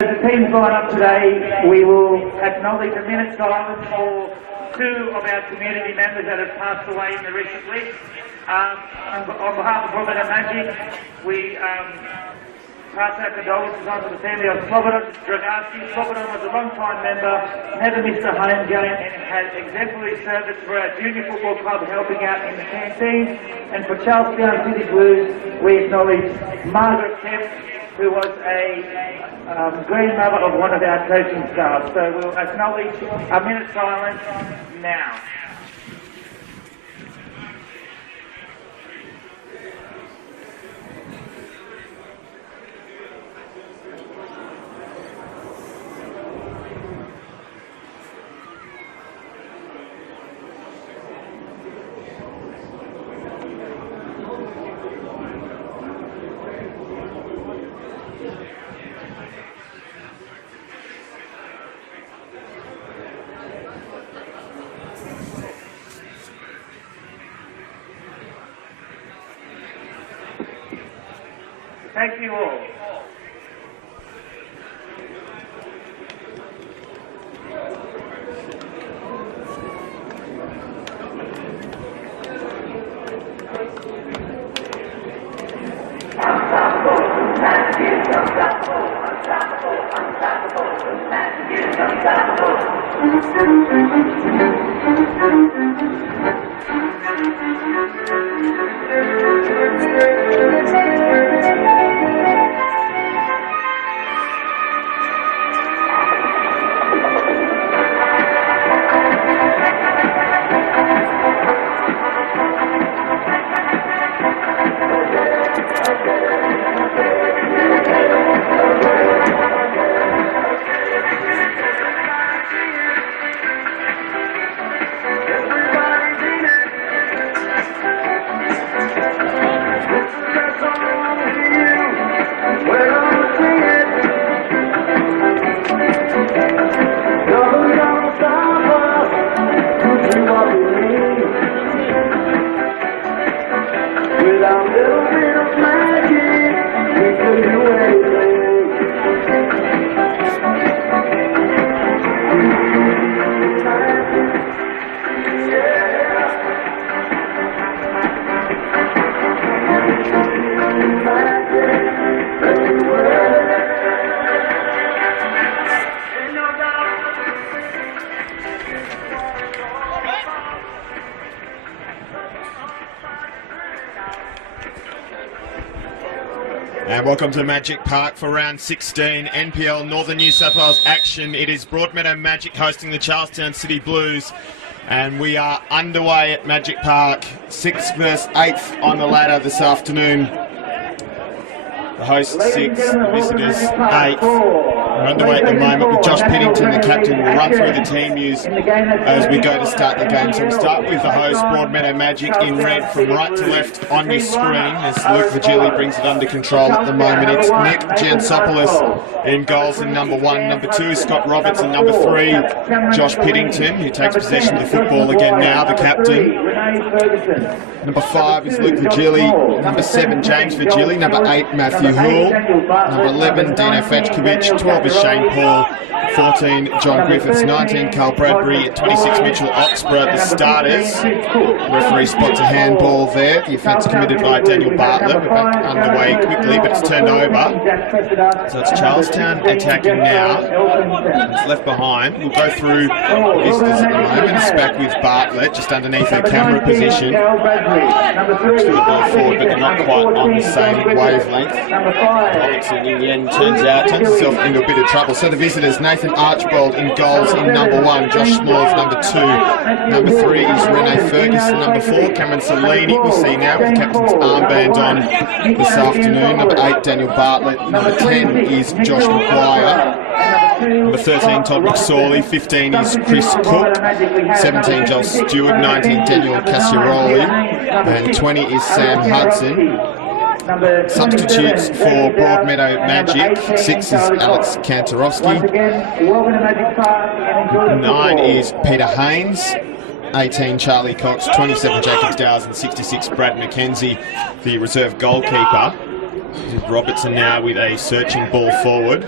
As the team's line up today, we will acknowledge a minute's silence for two of our community members that have passed away in the recent weeks. On behalf of Broadmeadow Magic, we pass our condolences on to the family of Slobodan Dragarski. Slobodan was a long-time member, never missed a home game, and had exemplary service for our junior football club, helping out in the canteen. And for Charlestown City Blues, we acknowledge Margaret Kemp, who was a grandmother of one of our coaching staff. So we'll acknowledge a minute's silence now. Thank you all. And welcome to Magic Park for round 16, NPL Northern New South Wales action. It is Broadmeadow Magic hosting the Charlestown City Blues. And we are underway at Magic Park, 6th versus 8th on the ladder this afternoon. The hosts 6, the visitors 8th. We're underway at the moment with Josh Piddington, the captain. We'll run through the team news as we go to start the game. So we'll start with the host, Broadmeadow Magic, in red from right to left on your screen as Luke Virgili brings it under control at the moment. It's Nick Giansopoulos in goals in number 1. Number 2 is Scott Roberts, and number 3, Josh Piddington, who takes possession of the football again now, the captain. Number 5 is Luke Virgili. Number 7, James Virgili. Number 8, Matthew Houle. Number 11, Dino Fajkovic. 12 is Shane Paul. 14, John Griffiths. 19, Carl Bradbury. 26, Mitchell Oxborough. The starters. Referee spots a handball there. The offence committed by Daniel Bartlett. We're back underway quickly, but it's turned over. So it's Charlestown attacking now. It's left behind. We'll go through visitors at the moment. It's back with Bartlett, just underneath her camera position. Looks for the ball forward, but they're not quite on the same wavelength. Robertson in the end turns himself into a bit of trouble. So the visitors, Nathan Archbold in goals in number 1, Josh Smalls number 2, number 3 is Renee Ferguson, number 4 Cameron Salini, we see now with the captain's armband on this afternoon. Number 8 Daniel Bartlett, number 10 is Josh McGuire. Number 13, Todd McSorley. 15 is Chris Cook. 17, Joel Stewart. 19, Daniel Cassiaroli. And 20 is Sam Hudson. Substitutes for Broadmeadow Magic. 6 is Alex Kantorowski. 9 is Peter Haynes. 18, Charlie Cox. 27, Jacob Dowes. And 66, Brad McKenzie, the reserve goalkeeper. Robertson now with a searching ball forward.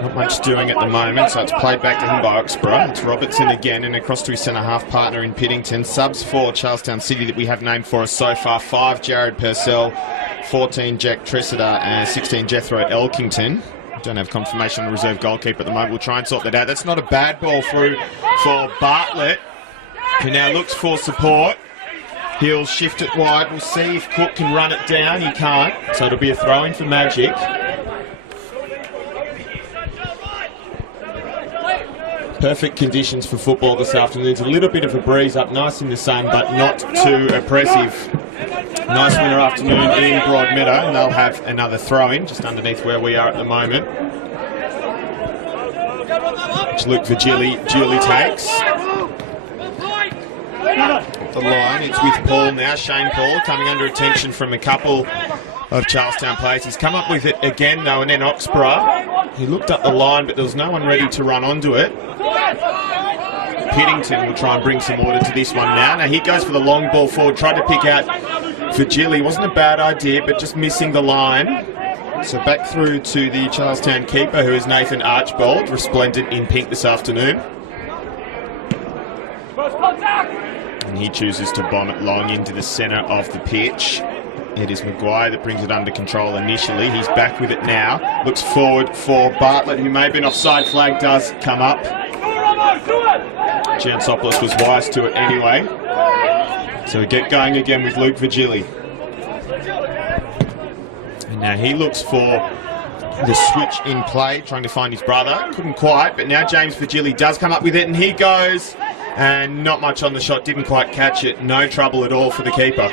Not much doing at the moment, so it's played back to him by Oxborough. It's Robertson again, and across to his centre-half partner in Piddington. Subs for Charlestown City that we have named for us so far: 5 Jared Purcell, 14 Jack Tressida, and 16 Jethro Elkington. Don't have confirmation on the reserve goalkeeper at the moment. We'll try and sort that out. That's not a bad ball through for Bartlett, who now looks for support. He'll shift it wide. We'll see if Cook can run it down. He can't, so it'll be a throw-in for Magic. Perfect conditions for football this afternoon. There's a little bit of a breeze up, nice in the sun, but not too oppressive. Nice winter afternoon in Broadmeadow, and they'll have another throw-in just underneath where we are at the moment, which Luke Virgili duly takes. The line, it's with Paul now. Shane Paul coming under attention from a couple of Charlestown players. He's come up with it again though, and then Oxborough. He looked up the line, but there was no one ready to run onto it. Piddington will try and bring some order to this one now. Now he goes for the long ball forward, tried to pick out Virgili. Wasn't a bad idea, but just missing the line. So back through to the Charlestown keeper, who is Nathan Archbold, resplendent in pink this afternoon. And he chooses to bomb it long into the centre of the pitch. It is Maguire that brings it under control initially. He's back with it now. Looks forward for Bartlett, who may have been offside. Flag does come up. Giansopoulos was wise to it anyway. So we get going again with Luke Virgili. And now he looks for the switch in play, trying to find his brother. Couldn't quite, but now James Virgili does come up with it, and he goes. And not much on the shot, didn't quite catch it. No trouble at all for the keeper.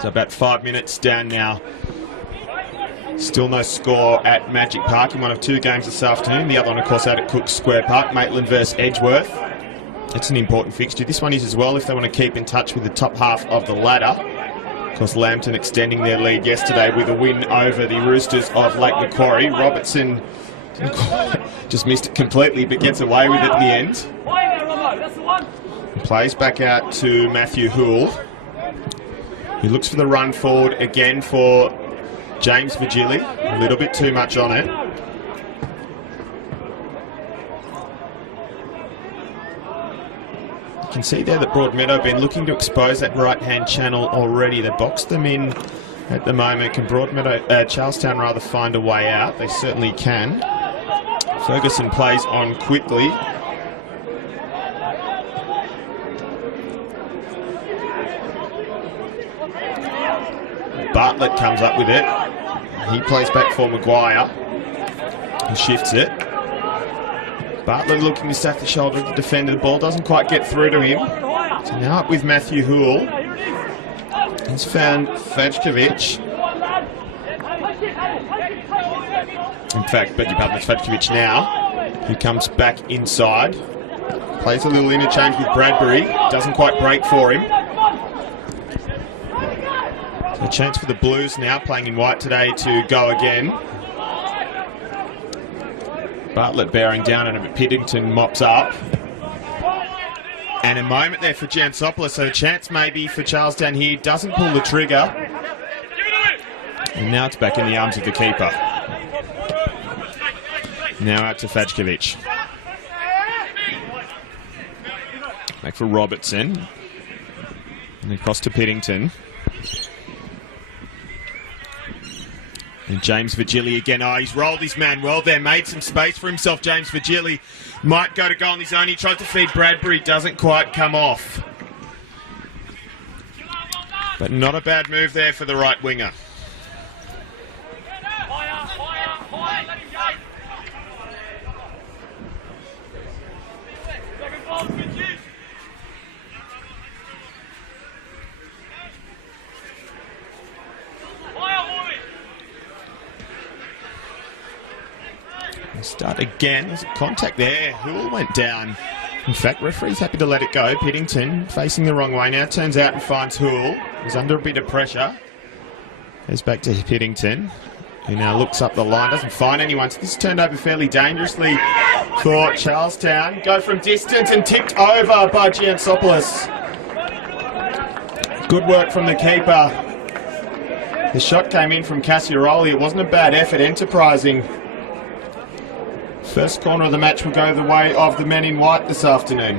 So about 5 minutes down now. Still no score at Magic Park in one of 2 games this afternoon. The other one, of course, out at Cook Square Park, Maitland versus Edgeworth. It's an important fixture. This one is as well if they want to keep in touch with the top half of the ladder. Of course, Lambton extending their lead yesterday with a win over the Roosters of Lake Macquarie. Robertson just missed it completely, but gets away with it at the end. And plays back out to Matthew Houle. He looks for the run forward again for James Virgili. A little bit too much on it. You can see there that Broadmeadow have been looking to expose that right-hand channel already. They boxed them in at the moment. Can Charlestown rather find a way out? They certainly can. Ferguson plays on quickly. Bartlett comes up with it. He plays back for Maguire. He shifts it. Bartlett looking to stack the shoulder of the defender. The ball doesn't quite get through to him. So now up with Matthew Houle. He's found Fajkovic. In fact, beg your pardon, it's Fajkovic now, who comes back inside. Plays a little interchange with Bradbury. Doesn't quite break for him. So a chance for the Blues now, playing in white today, to go again. Bartlett bearing down and Piddington mops up. And a moment there for Giansopoulos, so a chance maybe for Charlestown here. Doesn't pull the trigger. And now it's back in the arms of the keeper. Now out to Fajkovic. Back for Robertson. And across to Piddington. And James Virgili again. Oh, he's rolled his man well there. Made some space for himself, James Virgili. Might go to goal on his own. He tries to feed Bradbury. Doesn't quite come off. But not a bad move there for the right winger. Start again. There's a contact there. Houle went down. In fact, referee's happy to let it go. Piddington facing the wrong way now. Turns out and finds Houle. He's under a bit of pressure. Goes back to Piddington, who now looks up the line. Doesn't find anyone. So this turned over fairly dangerously for Charlestown. Go from distance and tipped over by Giansopoulos. Good work from the keeper. The shot came in from Cassiaroli. It wasn't a bad effort. Enterprising. First corner of the match will go the way of the men in white this afternoon.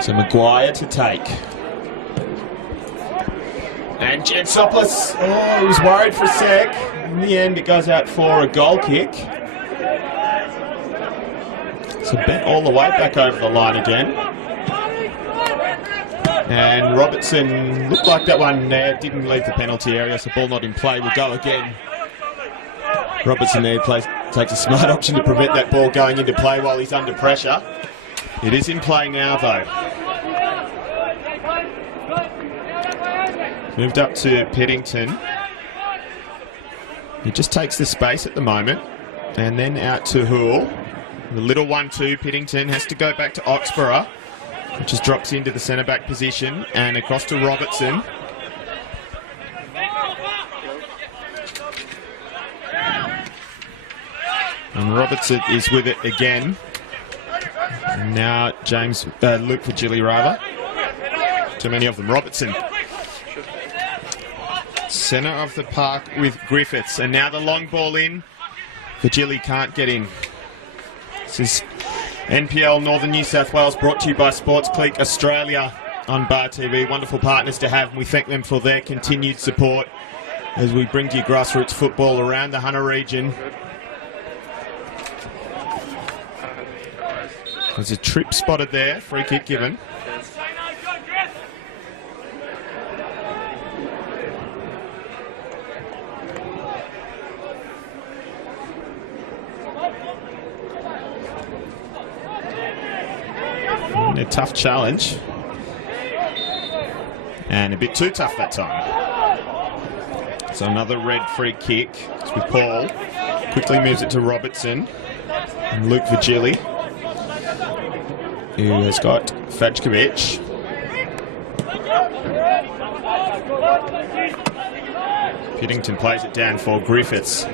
So Maguire to take. And Jensopoulos, he was worried for a sec. In the end, it goes out for a goal kick. So bent all the way back over the line again. And Robertson looked like that one didn't leave the penalty area, so ball not in play. Will go again. Robertson there takes a smart option to prevent that ball going into play while he's under pressure. It is in play now, though. Moved up to Piddington. He just takes the space at the moment. And then out to Hoole. The little 1-2, Piddington has to go back to Oxborough, which just drops into the centre-back position. And across to Robertson. And Robertson is with it again. And now Luke Virgili rather. Too many of them. Robertson. Centre of the park with Griffiths. And now the long ball in. Virgili can't get in. This is NPL Northern New South Wales, brought to you by Sports Click Australia on Bar TV. Wonderful partners to have, and we thank them for their continued support as we bring to you grassroots football around the Hunter region. There's a trip spotted there, free kick given. A tough challenge. And a bit too tough that time. So another red free kick. It's with Paul. Quickly moves it to Robertson. And Luke Virgili, who has got Fajkovic. Piddington plays it down for Griffiths.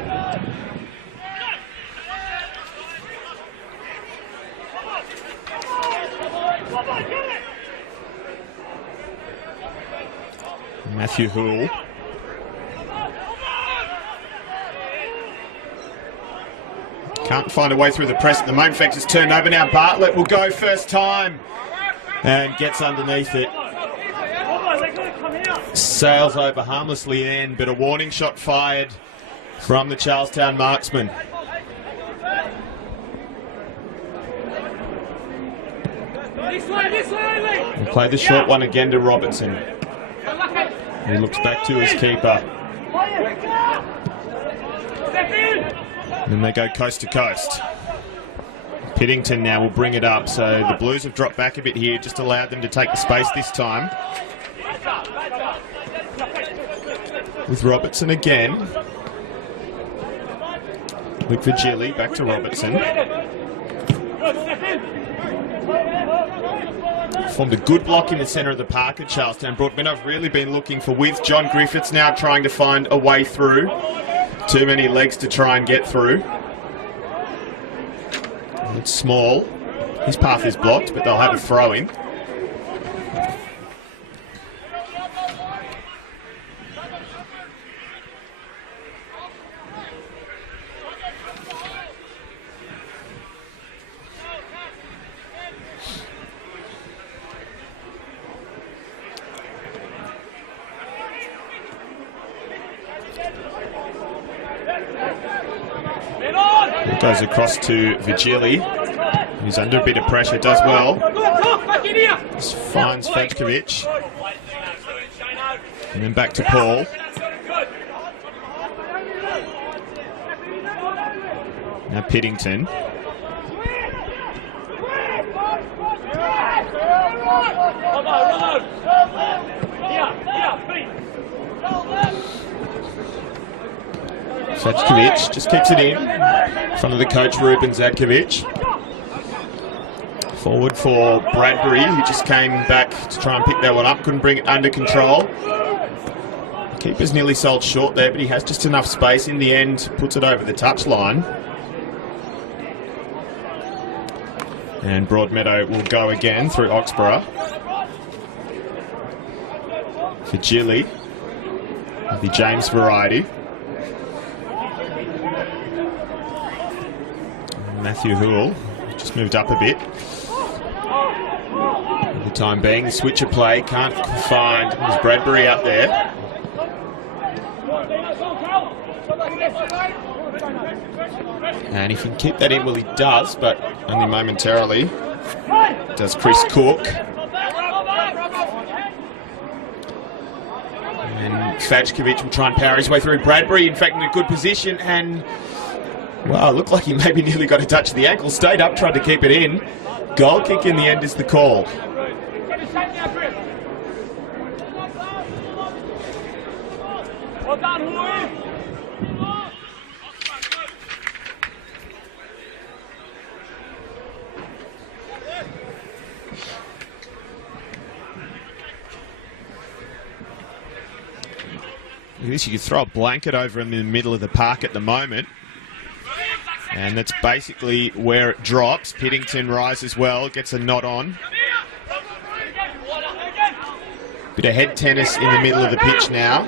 Matthew Hoole. Can't find a way through the press at the moment. Fact is turned over now. Bartlett will go first time and gets underneath it. Sails over harmlessly in, but a warning shot fired from the Charlestown marksman. We'll play the short one again to Robertson. He looks back to his keeper. And then they go coast to coast. Piddington now will bring it up. So the Blues have dropped back a bit here, just allowed them to take the space this time. With Robertson again. Luke Virgili back to Robertson. Formed a good block in the centre of the park at Charlestown. Broadmeadow have really been looking for width. John Griffiths now trying to find a way through. Too many legs to try and get through. It's small. His path is blocked, but they'll have a throw-in. Goes across to Virgili, who's under a bit of pressure, does well. Just finds Fajkovic. And then back to Paul. Now Piddington. Fajkovic just kicks it in front of the coach, Ruben Zadkovic. Forward for Bradbury, who just came back to try and pick that one up. Couldn't bring it under control. Keeper's nearly sold short there, but he has just enough space. In the end, puts it over the touchline. And Broadmeadow will go again through Oxborough. For Gilly. The James variety. Matthew Hoole just moved up a bit. For the time being, the switcher play can't find Bradbury up there. And if he can keep that in, well, he does, but only momentarily. Does Chris Cook. And Fajkovic will try and power his way through. Bradbury, in fact, in a good position, and well, it looked like he maybe nearly got a touch of the ankle. Stayed up, tried to keep it in. Goal kick in the end is the call. Well done, Louis. Look at this, you could throw a blanket over him in the middle of the park at the moment. And that's basically where it drops. Piddington rises well, gets a nod on. Bit of head tennis in the middle of the pitch now.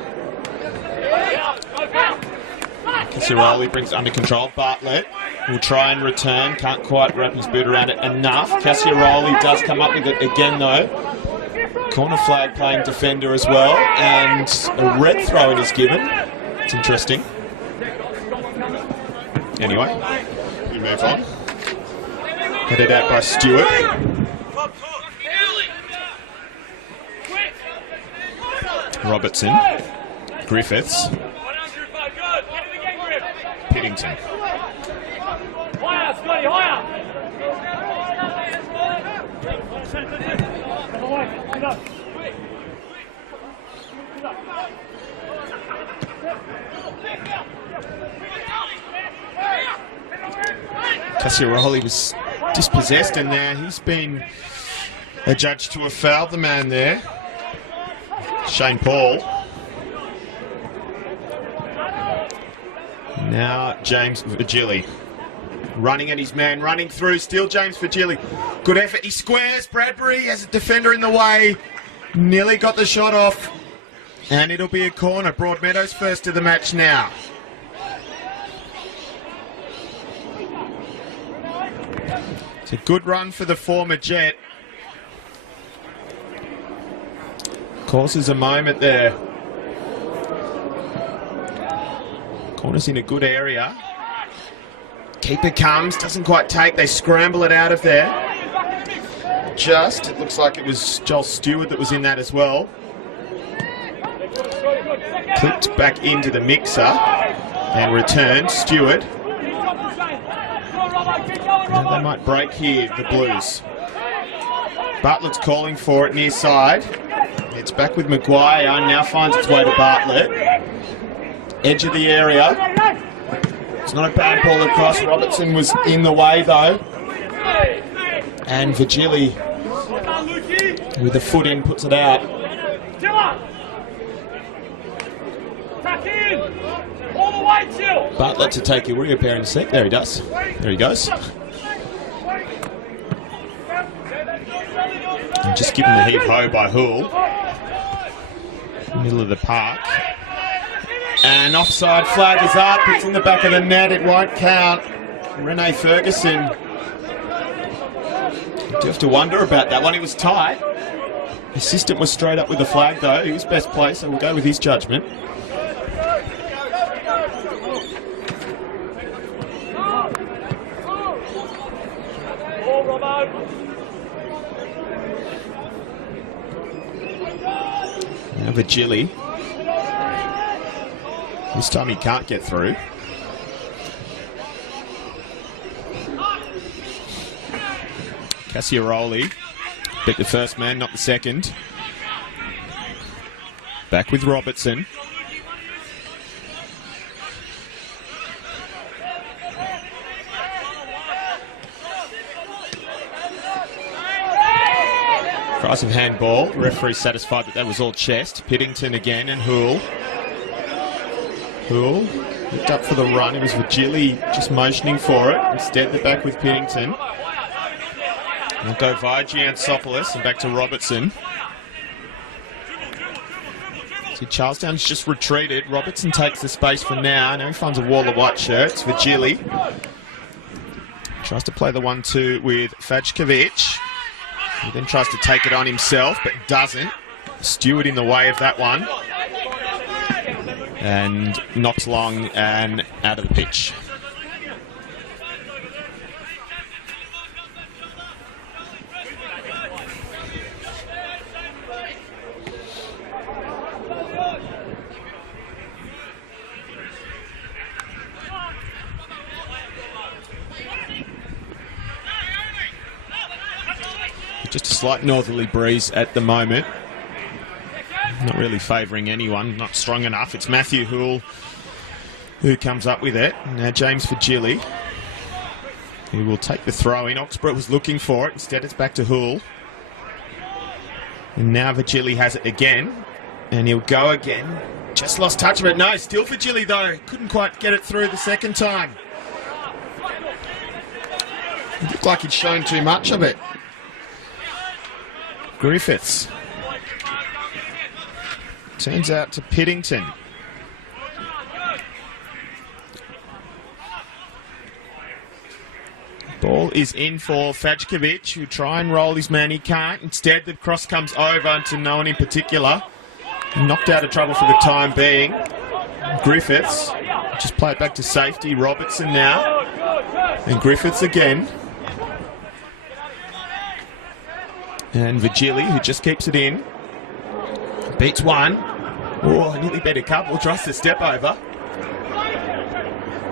Cassiaroli brings it under control. Bartlett will try and return. Can't quite wrap his boot around it enough. Cassiaroli does come up with it again though. Corner flag playing defender as well. And a red throw-in is given. It's interesting. Anyway, we move on. Headed out by Stewart. Robertson. Griffiths. Piddington. Cassiaroli was dispossessed in there. He's been adjudged to have fouled the man there. Shane Paul. Now James Virgili. Running at his man, running through. Still James Virgili. Good effort. He squares. Bradbury has a defender in the way. Nearly got the shot off. And it'll be a corner. Broadmeadow's first of the match now. It's a good run for the former Jet. Causes a moment there. Corner's in a good area. Keeper comes, doesn't quite take. They scramble it out of there. It looks like it was Joel Stewart that was in that as well. Clipped back into the mixer and returned. Stewart. Now they might break here, the Blues. Bartlett's calling for it near side. It's back with Maguire, now finds its way to Bartlett. Edge of the area. It's not a bad ball across. Robertson was in the way though. And Virgili with the foot in puts it out. Bartlett to take a repair in a sec. There he does. There he goes. And just given the heave ho by Hoole. Middle of the park. And offside flag is up. It's in the back of the net. It won't count. Renee Ferguson. You do have to wonder about that one. It was tight. Assistant was straight up with the flag though. He was best placed, so we'll go with his judgment. Now Virgili. This time he can't get through. Cassiaroli. Beat the first man, not the second. Back with Robertson. Cries of handball. Referee satisfied that was all chest. Piddington again and Hoole. Hoole looked up for the run. It was Virgili just motioning for it. Instead, they're back with Piddington. They'll go via Giansopoulos and back to Robertson. See, Charlestown's just retreated. Robertson takes the space for now. Now he finds a wall of white shirts. Virgili tries to play the 1-2 with Fajkovic. He then tries to take it on himself, but doesn't. Stewart in the way of that one. And knocks long and out of the pitch. Just a slight northerly breeze at the moment. Not really favouring anyone, not strong enough. It's Matthew Hoole who comes up with it. Now James Virgili, who will take the throw in. Oxborough was looking for it. Instead it's back to Hoole. And now Virgili has it again. And he'll go again. Just lost touch of it. No, still Virgili though. Couldn't quite get it through the second time. It looked like he'd shown too much of it. Griffiths. Turns out to Piddington. Ball is in for Fajkovic, who try and roll his man. He can't. Instead, the cross comes over to no one in particular. Knocked out of trouble for the time being. Griffiths. Just play it back to safety. Robertson now. And Griffiths again. And Virgili, who just keeps it in. Beats one. Oh, nearly beat a couple. Tries to step over.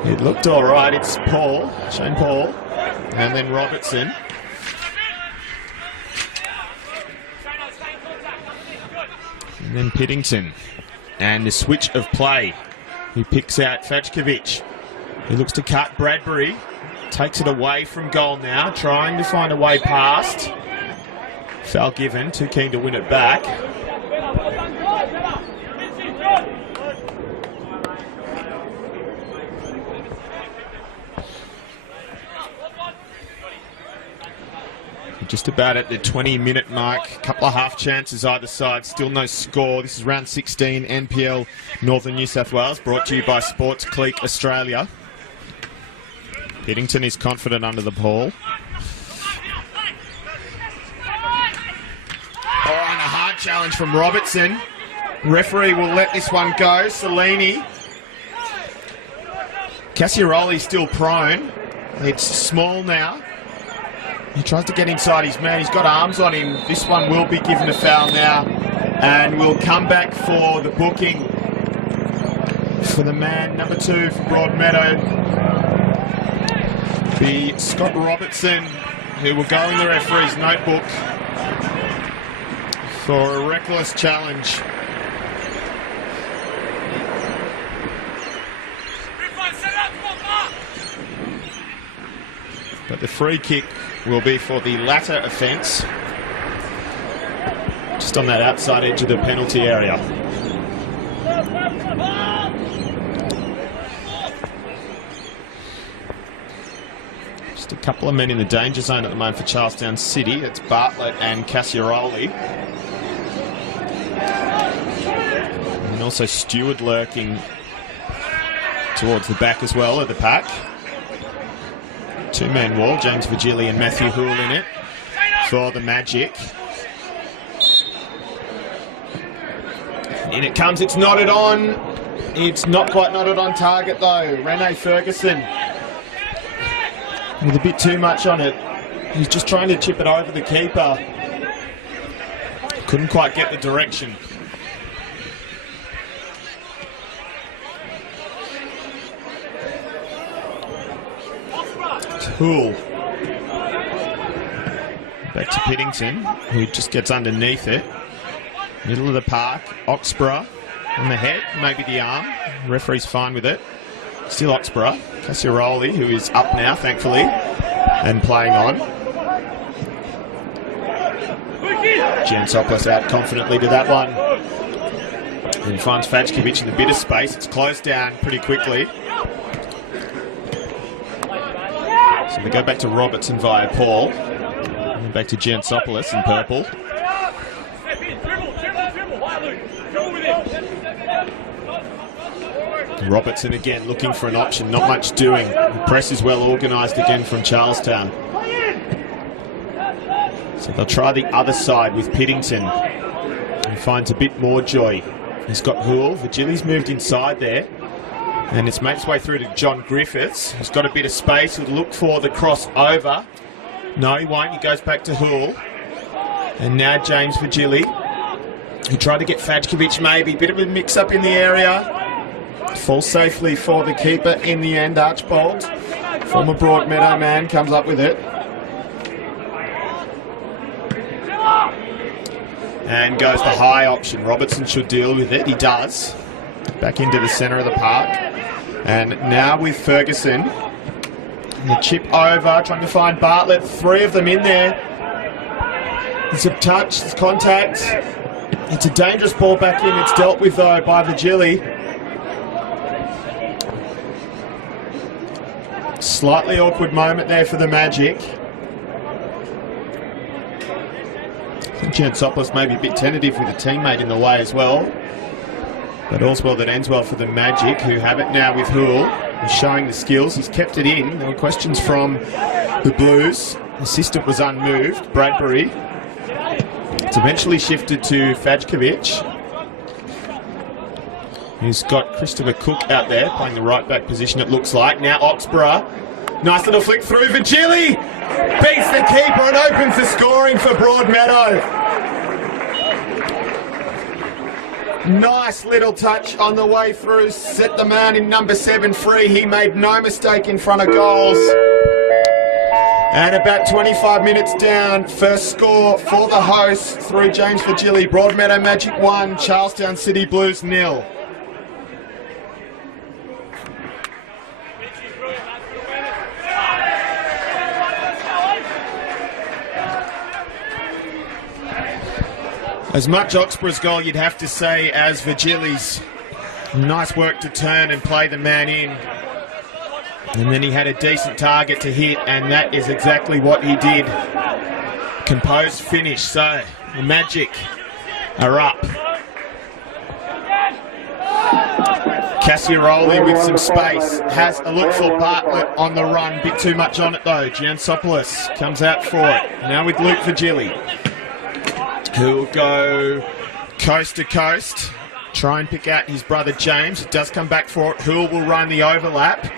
It looked all right. It's Paul, Shane Paul. And then Robertson. And then Piddington. And the switch of play. He picks out Fajkovic. He looks to cut Bradbury. Takes it away from goal now. Trying to find a way past. Foul given, too keen to win it back. Just about at the 20-minute mark. Couple of half chances either side. Still no score. This is round 16, NPL Northern New South Wales. Brought to you by Sports Clique Australia. Piddington is confident under the ball. Hard challenge from Robertson. Referee will let this one go. Cellini. Cassiaroli still prone. It's small now. He tries to get inside his man. He's got arms on him. This one will be given a foul now. And we'll come back for the booking for the man, number 2 for Broadmeadow. Be Scott Robertson, who will go in the referee's notebook for a reckless challenge. But the free kick will be for the latter offence, just on that outside edge of the penalty area. Just a couple of men in the danger zone at the moment for Charlestown City. It's Bartlett and Cassiaroli. And also Stewart lurking towards the back as well of the pack. Two-man wall, James Virgili and Matthew Hoole in it for the Magic. In it comes, it's knotted on. It's not quite knotted on target though. Rene Ferguson with a bit too much on it. He's just trying to chip it over the keeper. Couldn't quite get the direction. Hoole. Back to Piddington, who just gets underneath it. Middle of the park. Oxborough on the head, maybe the arm. Referee's fine with it. Still Oxborough. Cassiaroli, who is up now, thankfully, and playing on. Giansopoulos out confidently to that one. And finds Fajkovic in a bit of space. It's closed down pretty quickly. So we go back to Robertson via Paul. And back to Giansopoulos in purple. Robertson again looking for an option, not much doing. The press is well organised again from Charlestown. So they'll try the other side with Piddington. And finds a bit more joy. He's got Houle. Virgili's moved inside there. And it's made its way through to John Griffiths. He's got a bit of space. He'll look for the crossover. No, he won't. He goes back to Houle. And now James Virgili. He tried to get Fajkovic maybe. Bit of a mix-up in the area. Falls safely for the keeper in the end. Archbold, former Broadmeadow man, comes up with it. And goes the high option. Robertson should deal with it. He does. Back into the centre of the park. And now with Ferguson. And the chip over, trying to find Bartlett. 3 of them in there. It's a touch, it's contact. It's a dangerous ball back in. It's dealt with though by Virgili. Slightly awkward moment there for the Magic. I think Giansopoulos may be a bit tentative with a teammate in the way as well. But all's well that ends well for the Magic, who have it now with Houle. He's showing the skills. He's kept it in. There were questions from the Blues. The assistant was unmoved, Bradbury. It's eventually shifted to Fajkovic, who's got Christopher Cook out there playing the right back position, it looks like. Now Oxborough. Nice little flick through. Virgili beats the keeper and opens the scoring for Broadmeadow. Nice little touch on the way through. Set the man in number 7 free. He made no mistake in front of goals. And about 25 minutes down, first score for the hosts through James Virgili. Broadmeadow Magic 1, Charlestown City Blues 0. As much Oxborough's goal you'd have to say as Virgili's. Nice work to turn and play the man in. And then he had a decent target to hit, and that is exactly what he did. Composed finish, so the Magic are up. Cassiaroli with some space, has a look for Bartlett on the run, bit too much on it though. Giansopoulos comes out for it. Now with Luke Virgili, who'll go coast to coast, try and pick out his brother James. It does come back for it. Houle will run the overlap.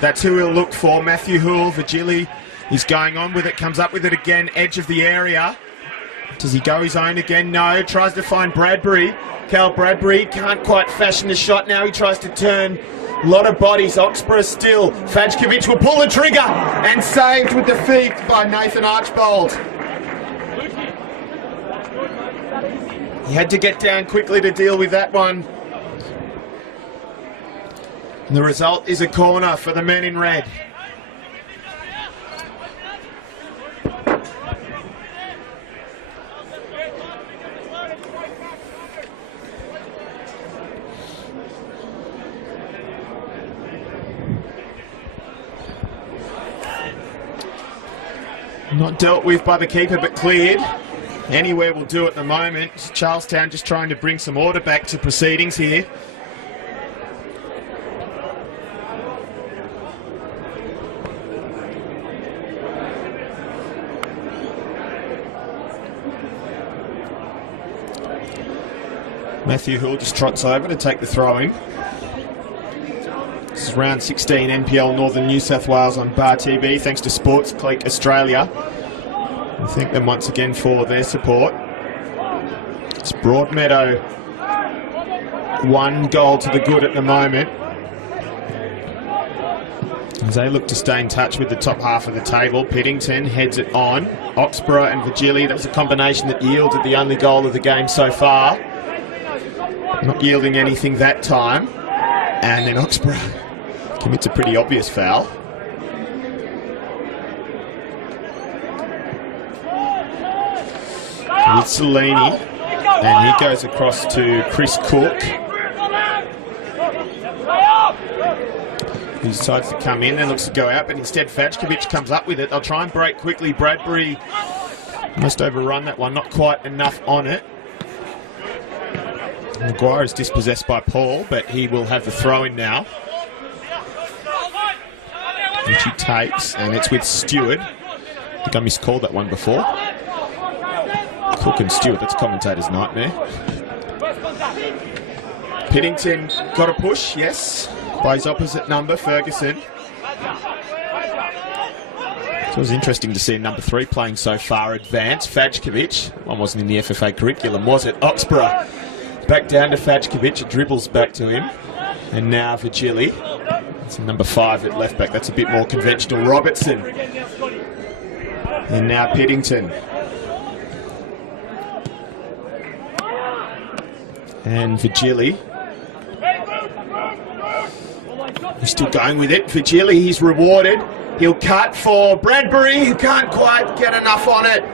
That's who he'll look for. Matthew Houle. Virgili is going on with it, comes up with it again, edge of the area. Does he go his own again? No. Tries to find Bradbury. Cal Bradbury can't quite fashion the shot now. He tries to turn. A lot of bodies. Oxborough still. Fajkovic will pull the trigger and saved with the feet by Nathan Archbold. He had to get down quickly to deal with that one. And the result is a corner for the men in red. Not dealt with by the keeper, but cleared. Anywhere will do at the moment. Charlestown just trying to bring some order back to proceedings here. Matthew Houle just trots over to take the throw-in. This is round 16 NPL Northern New South Wales on Bar TV, thanks to Sports Click Australia. We thank them once again for their support. It's Broadmeadow 1 goal to the good at the moment, as they look to stay in touch with the top half of the table. Piddington heads it on. Oxborough and Virgili, that was a combination that yielded the only goal of the game so far. Not yielding anything that time. And then Oxborough commits a pretty obvious foul. with Cellini, and he goes across to Chris Cook, who decides to come in and looks to go out, but instead Vajkovic comes up with it. They'll try and break quickly. Bradbury must overrun that one, not quite enough on it. Maguire is dispossessed by Paul, but he will have the throw in now, which he takes, and it's with Stewart. I think I miscalled that one before. Cook and Stewart, that's commentator's nightmare. Piddington got a push, yes, by his opposite number, Ferguson. So it was interesting to see number 3 playing so far advanced. Vajkovic, one wasn't in the FFA curriculum, was it? Oxborough back down to Vajkovic, it dribbles back to him. And now Vigili. It's number 5 at left back, that's a bit more conventional. Robertson. And now Piddington. And Vigili. He's still going with it. Vigili, he's rewarded. He'll cut for Bradbury, who can't quite get enough on it.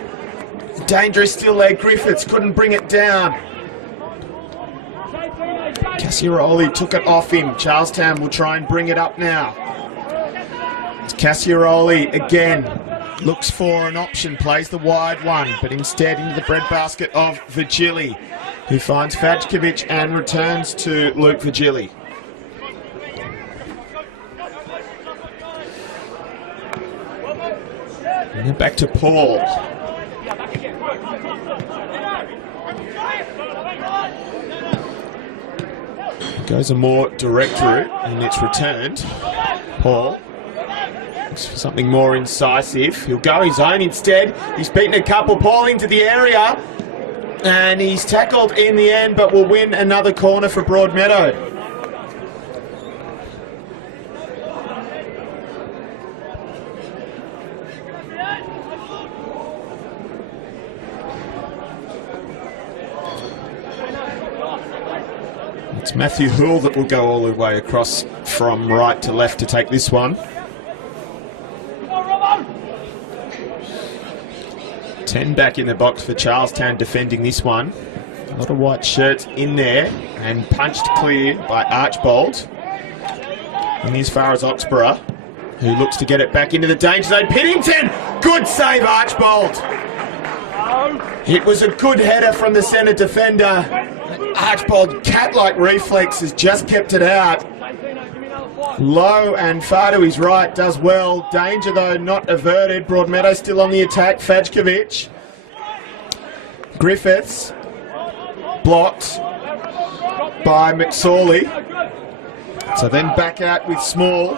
Dangerous still there. Griffiths couldn't bring it down. Cassiaroli took it off him. Charlestown will try and bring it up now. It's Cassiaroli again. Looks for an option, plays the wide one, but instead into the breadbasket of Vigili, who finds Vajkovic and returns to Luke Vigili. And then back to Paul. Goes a more direct route, and it's returned. Paul looks for something more incisive. He'll go his own instead. He's beaten a couple. Paul into the area, and he's tackled in the end, but will win another corner for Broadmeadow. It's Matthew Hull that will go all the way across from right to left to take this one. 10 back in the box for Charlestown defending this one. A lot of white shirts in there and punched clear by Archbold. And as far as Oxborough, who looks to get it back into the danger zone. Piddington! Good save, Archbold! It was a good header from the centre defender. Archbold, cat-like reflex, has just kept it out. Low and far to his right, does well. Danger though not averted. Broadmeadow still on the attack. Vajkovic. Griffiths. Blocked by McSorley. So then back out with Small.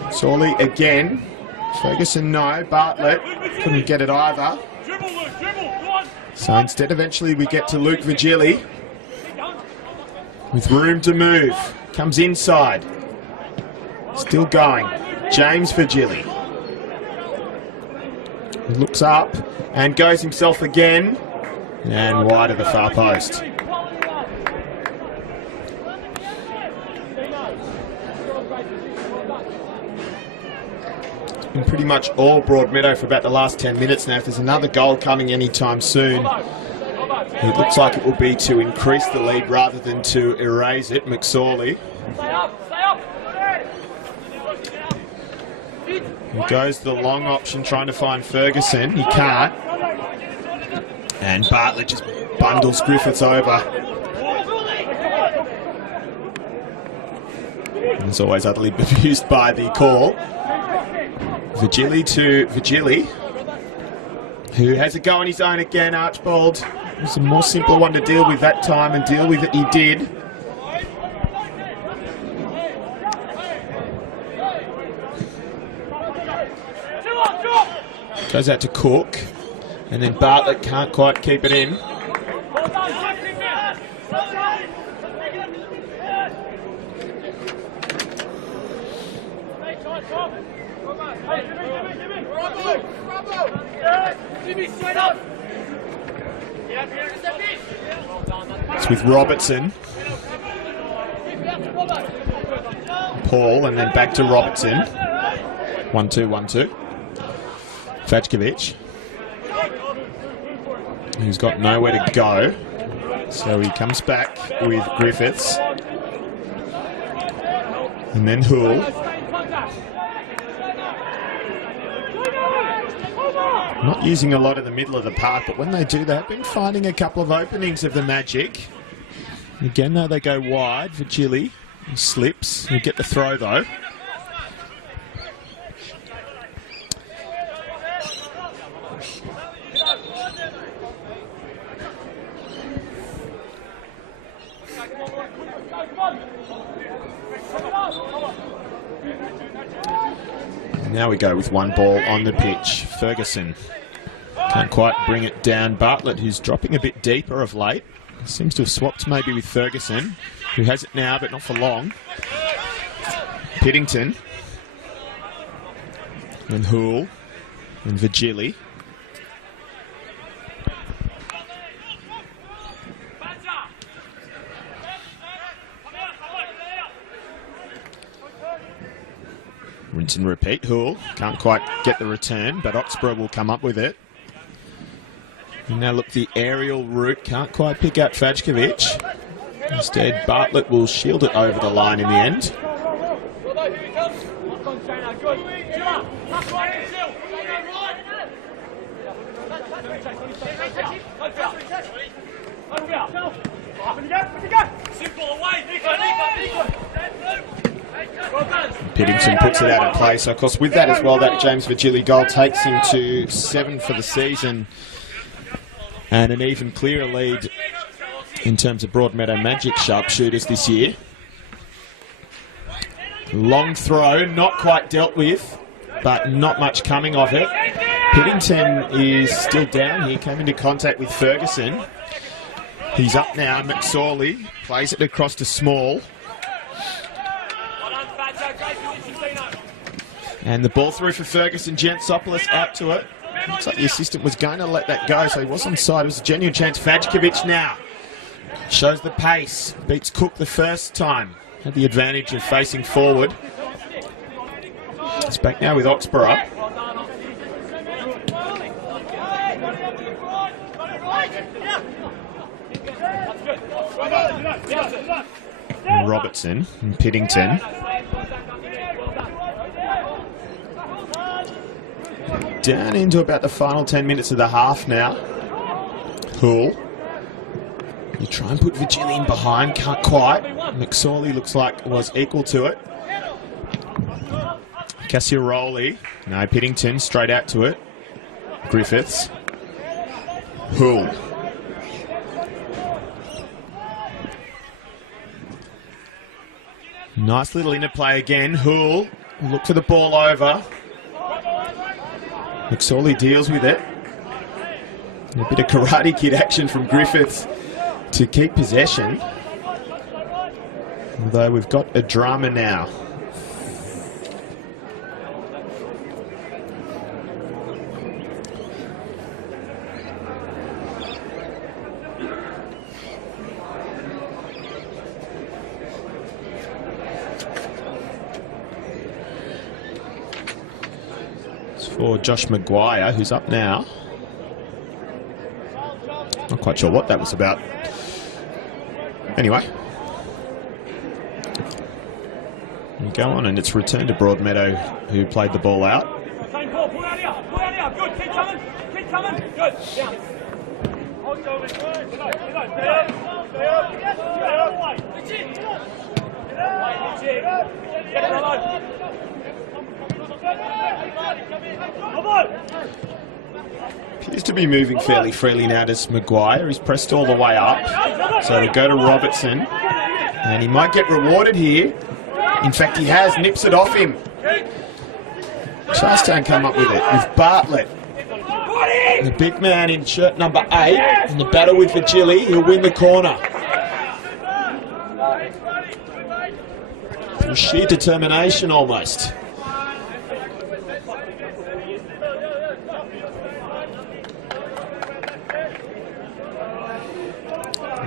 McSorley again. Ferguson no. Bartlett couldn't get it either. So instead eventually we get to Luke Vigili with room to move. Comes inside. Still going. James Vigili. He looks up and goes himself again. And wide of the far post. Been pretty much all Broadmeadow for about the last 10 minutes now. If there's another goal coming anytime soon, it looks like it will be to increase the lead rather than to erase it. McSorley. He goes the long option trying to find Ferguson. He can't. And Bartlett just bundles Griffiths over. And is always utterly bemused by the call. Vigili to Vigili, who has a go on his own again. Archbold. It was a more simpler one to deal with that time, and deal with it he did. Goes out to Cook, and then Bartlett can't quite keep it in. It's with Robertson. Paul, and then back to Robertson. 1-2, 1-2. Vajkovic, who's got nowhere to go. So he comes back with Griffiths. And then Houle. Not using a lot of the middle of the park, but when they do, they've been finding a couple of openings of the Magic. Again, though, they go wide. Virgili slips. He'll get the throw, though. And now we go with one ball on the pitch. Ferguson can't quite bring it down. Bartlett, who's dropping a bit deeper of late, seems to have swapped maybe with Ferguson, who has it now, but not for long. Piddington. And Houle. And Virgili. Rinse and repeat. Houle can't quite get the return, but Oxborough will come up with it. And now look, the aerial route can't quite pick out Vajkovic. Instead, Bartlett will shield it over the line in the end. Piddington puts it out of play. So, of course, with that as well, that James Virgili goal takes him to 7 for the season. And an even clearer lead in terms of Broadmeadow Magic sharpshooters this year. Long throw, not quite dealt with, but not much coming of it. Piddington is still down here, came into contact with Ferguson. He's up now. McSorley plays it across to Small. And the ball through for Ferguson. Jantsopoulos out to it. Looks like the assistant was going to let that go, so he was onside. It was a genuine chance. Vajkovic now shows the pace. Beats Cook the first time. Had the advantage of facing forward. It's back now with Oxborough. And Robertson and Piddington. Down into about the final 10 minutes of the half now. Houle. You try and put Virgili in behind, can't quite. McSorley looks like was equal to it. Cassiaroli. No, Piddington straight out to it. Griffiths. Houle. Nice little interplay again. Houle. Look for the ball over. McSorley deals with it. And a bit of Karate Kid action from Griffiths to keep possession. Although we've got a drama now. For Josh Maguire, who's up now. Not quite sure what that was about. Anyway. We go on, and it's returned to Broadmeadow, who played the ball out. Good, keep coming, good, down. Appears to be moving fairly freely now, does Maguire. He's pressed all the way up. So we go to Robertson. And he might get rewarded here. In fact, he has. Nips it off him. Charlestown come up with it with Bartlett. The big man in shirt number 8. In the battle with Virgili. He'll win the corner. Through sheer determination almost.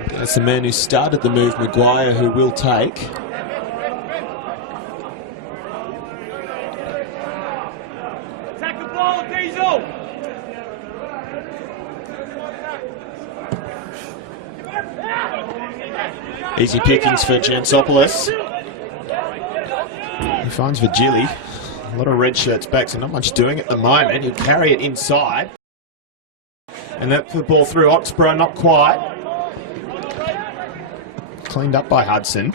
That's the man who started the move, Maguire, who will take. Attack the Ball, Diesel! Easy pickings for Jansopoulos. He finds Virgili. A lot of red shirts back, so not much doing at the moment. He'll carry it inside. And that's the ball through Oxborough, not quite. Cleaned up by Hudson.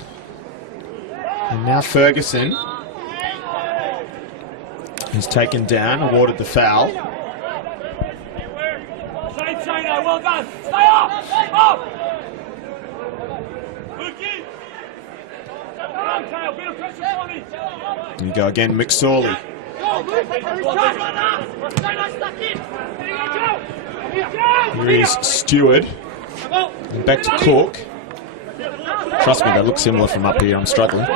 And now Ferguson is taken down, awarded the foul. Well done! Stay up! Stay up! And you go again, McSorley. Here is Stewart. And back to Cook. Trust me, they look similar from up here. I'm struggling.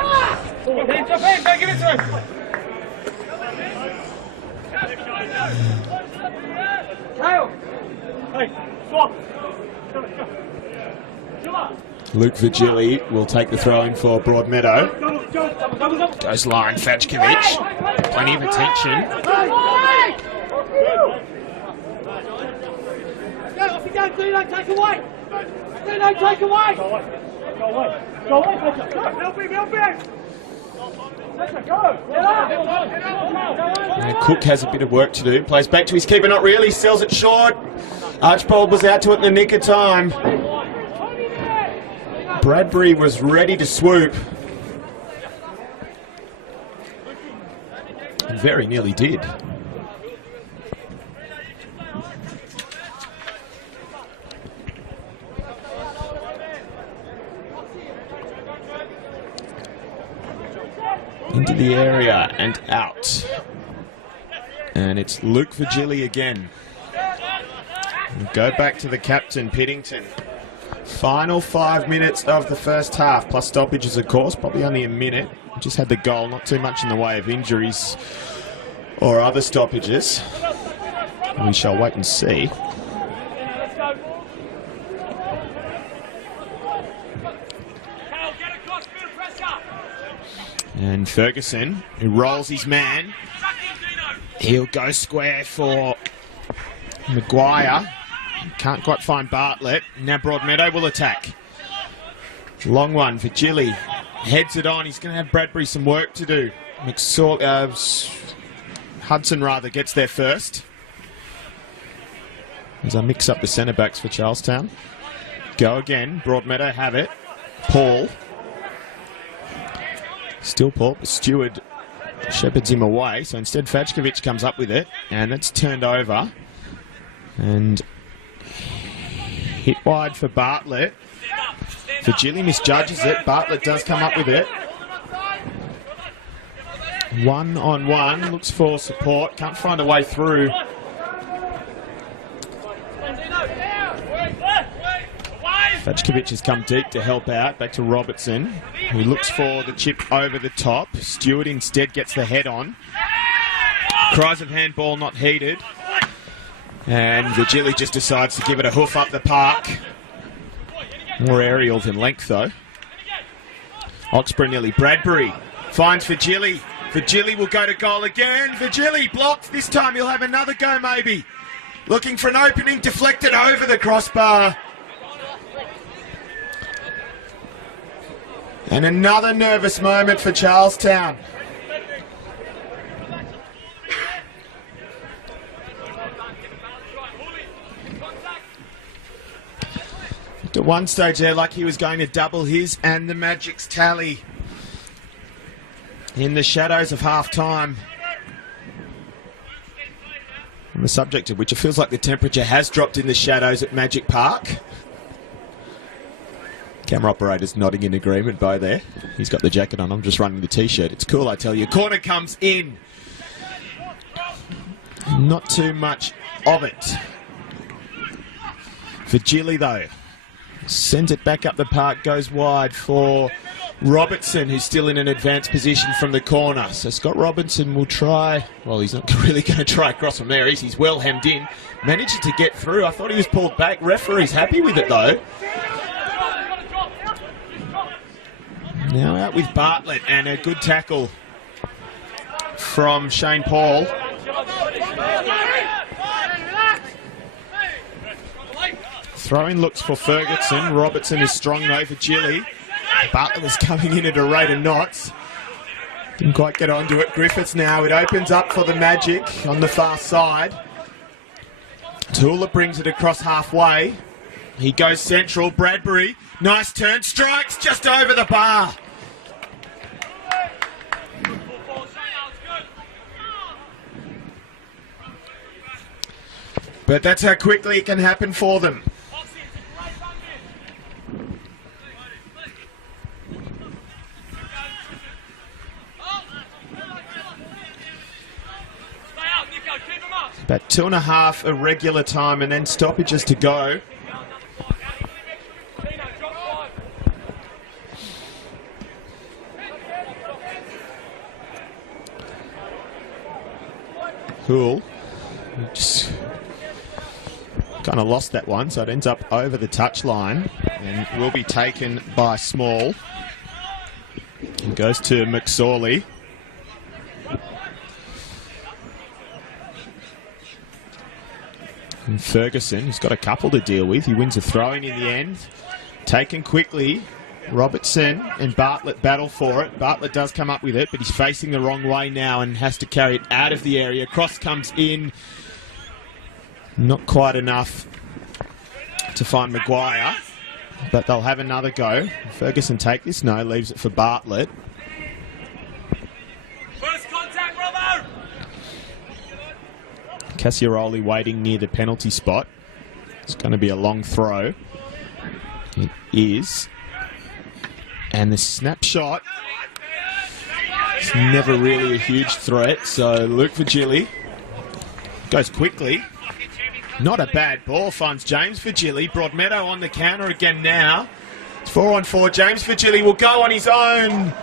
Luke Virgili will take the throw in for Broadmeadow. Goes Lauren Fajkovic. Plenty of attention. Do not take away! Do not take away! Go away! Go away! Help me! Help me! And Cook has a bit of work to do. Plays back to his keeper, not really. Sells it short. Archbold was out to it in the nick of time. Bradbury was ready to swoop. And very nearly did. Into the area and out. And it's Luke Virgili again. We'll go back to the captain, Piddington. Final 5 minutes of the first half, plus stoppages, of course, probably only a minute. Just had the goal, not too much in the way of injuries or other stoppages. We shall wait and see. And Ferguson, who rolls his man, he'll go square for Maguire. Can't quite find Bartlett. Now Broadmeadow will attack. Long one for Gilly. Heads it on. He's going to have Bradbury some work to do. Hudson rather gets there first. As I mix up the centre backs for Charlestown. Go again. Broadmeadow have it. Paul. Still Paul, but Stewart shepherds him away. So instead Fajkovic comes up with it. And it's turned over. And hit wide for Bartlett. Virgili misjudges it. Bartlett does come up with it. 1-on-1. Looks for support. Can't find a way through. Fajkovic has come deep to help out. Back to Robertson, who looks for the chip over the top. Stewart instead gets the head on. Cries of handball not heeded. And Virgili just decides to give it a hoof up the park. More aerial than length, though. Oxborough nearly. Bradbury finds Virgili. Virgili will go to goal again. Virgili blocked. This time he'll have another go, maybe. Looking for an opening, deflected over the crossbar. And another nervous moment for Charlestown. At one stage there, like he was going to double his and the Magic's tally in the shadows of half-time. On the subject of which, it feels like the temperature has dropped in the shadows at Magic Park. Camera operator's nodding in agreement, Bo there. He's got the jacket on, I'm just running the t-shirt. It's cool, I tell you. Corner comes in. Not too much of it. Virgili, though, sends it back up the park, goes wide for Robertson, who's still in an advanced position from the corner. So Scott Robinson will try, well, he's not really going to try across from there. He's well hemmed in. Manages to get through. I thought he was pulled back. Referee's happy with it, though. Now out with Bartlett, and a good tackle from Shane Paul. Throwing looks for Ferguson. Robertson is strong though for Gilly. Bartlett was coming in at a rate of knots. Didn't quite get onto it. Griffiths now. It opens up for the Magic on the far side. Tooler brings it across halfway. He goes central. Bradbury. Nice turn. Strikes just over the bar. But that's how quickly it can happen for them. About 2.5 irregular time and then stoppages to go. Hool just kind of lost that one, so it ends up over the touchline and will be taken by Small. And goes to McSorley. And Ferguson, who's got a couple to deal with. He wins a throw-in the end. Taken quickly. Robertson and Bartlett battle for it. Bartlett does come up with it, but he's facing the wrong way now and has to carry it out of the area. Cross comes in. Not quite enough to find Maguire, but they'll have another go. Ferguson take this? No, leaves it for Bartlett. First contact, bravo! Cassiaroli waiting near the penalty spot. It's going to be a long throw. It is. And the snapshot is never really a huge threat, so Luke Virgili goes quickly. Not a bad ball, finds James Virgili. Broadmeadow on the counter again now. It's 4-on-4. James Virgili will go on his own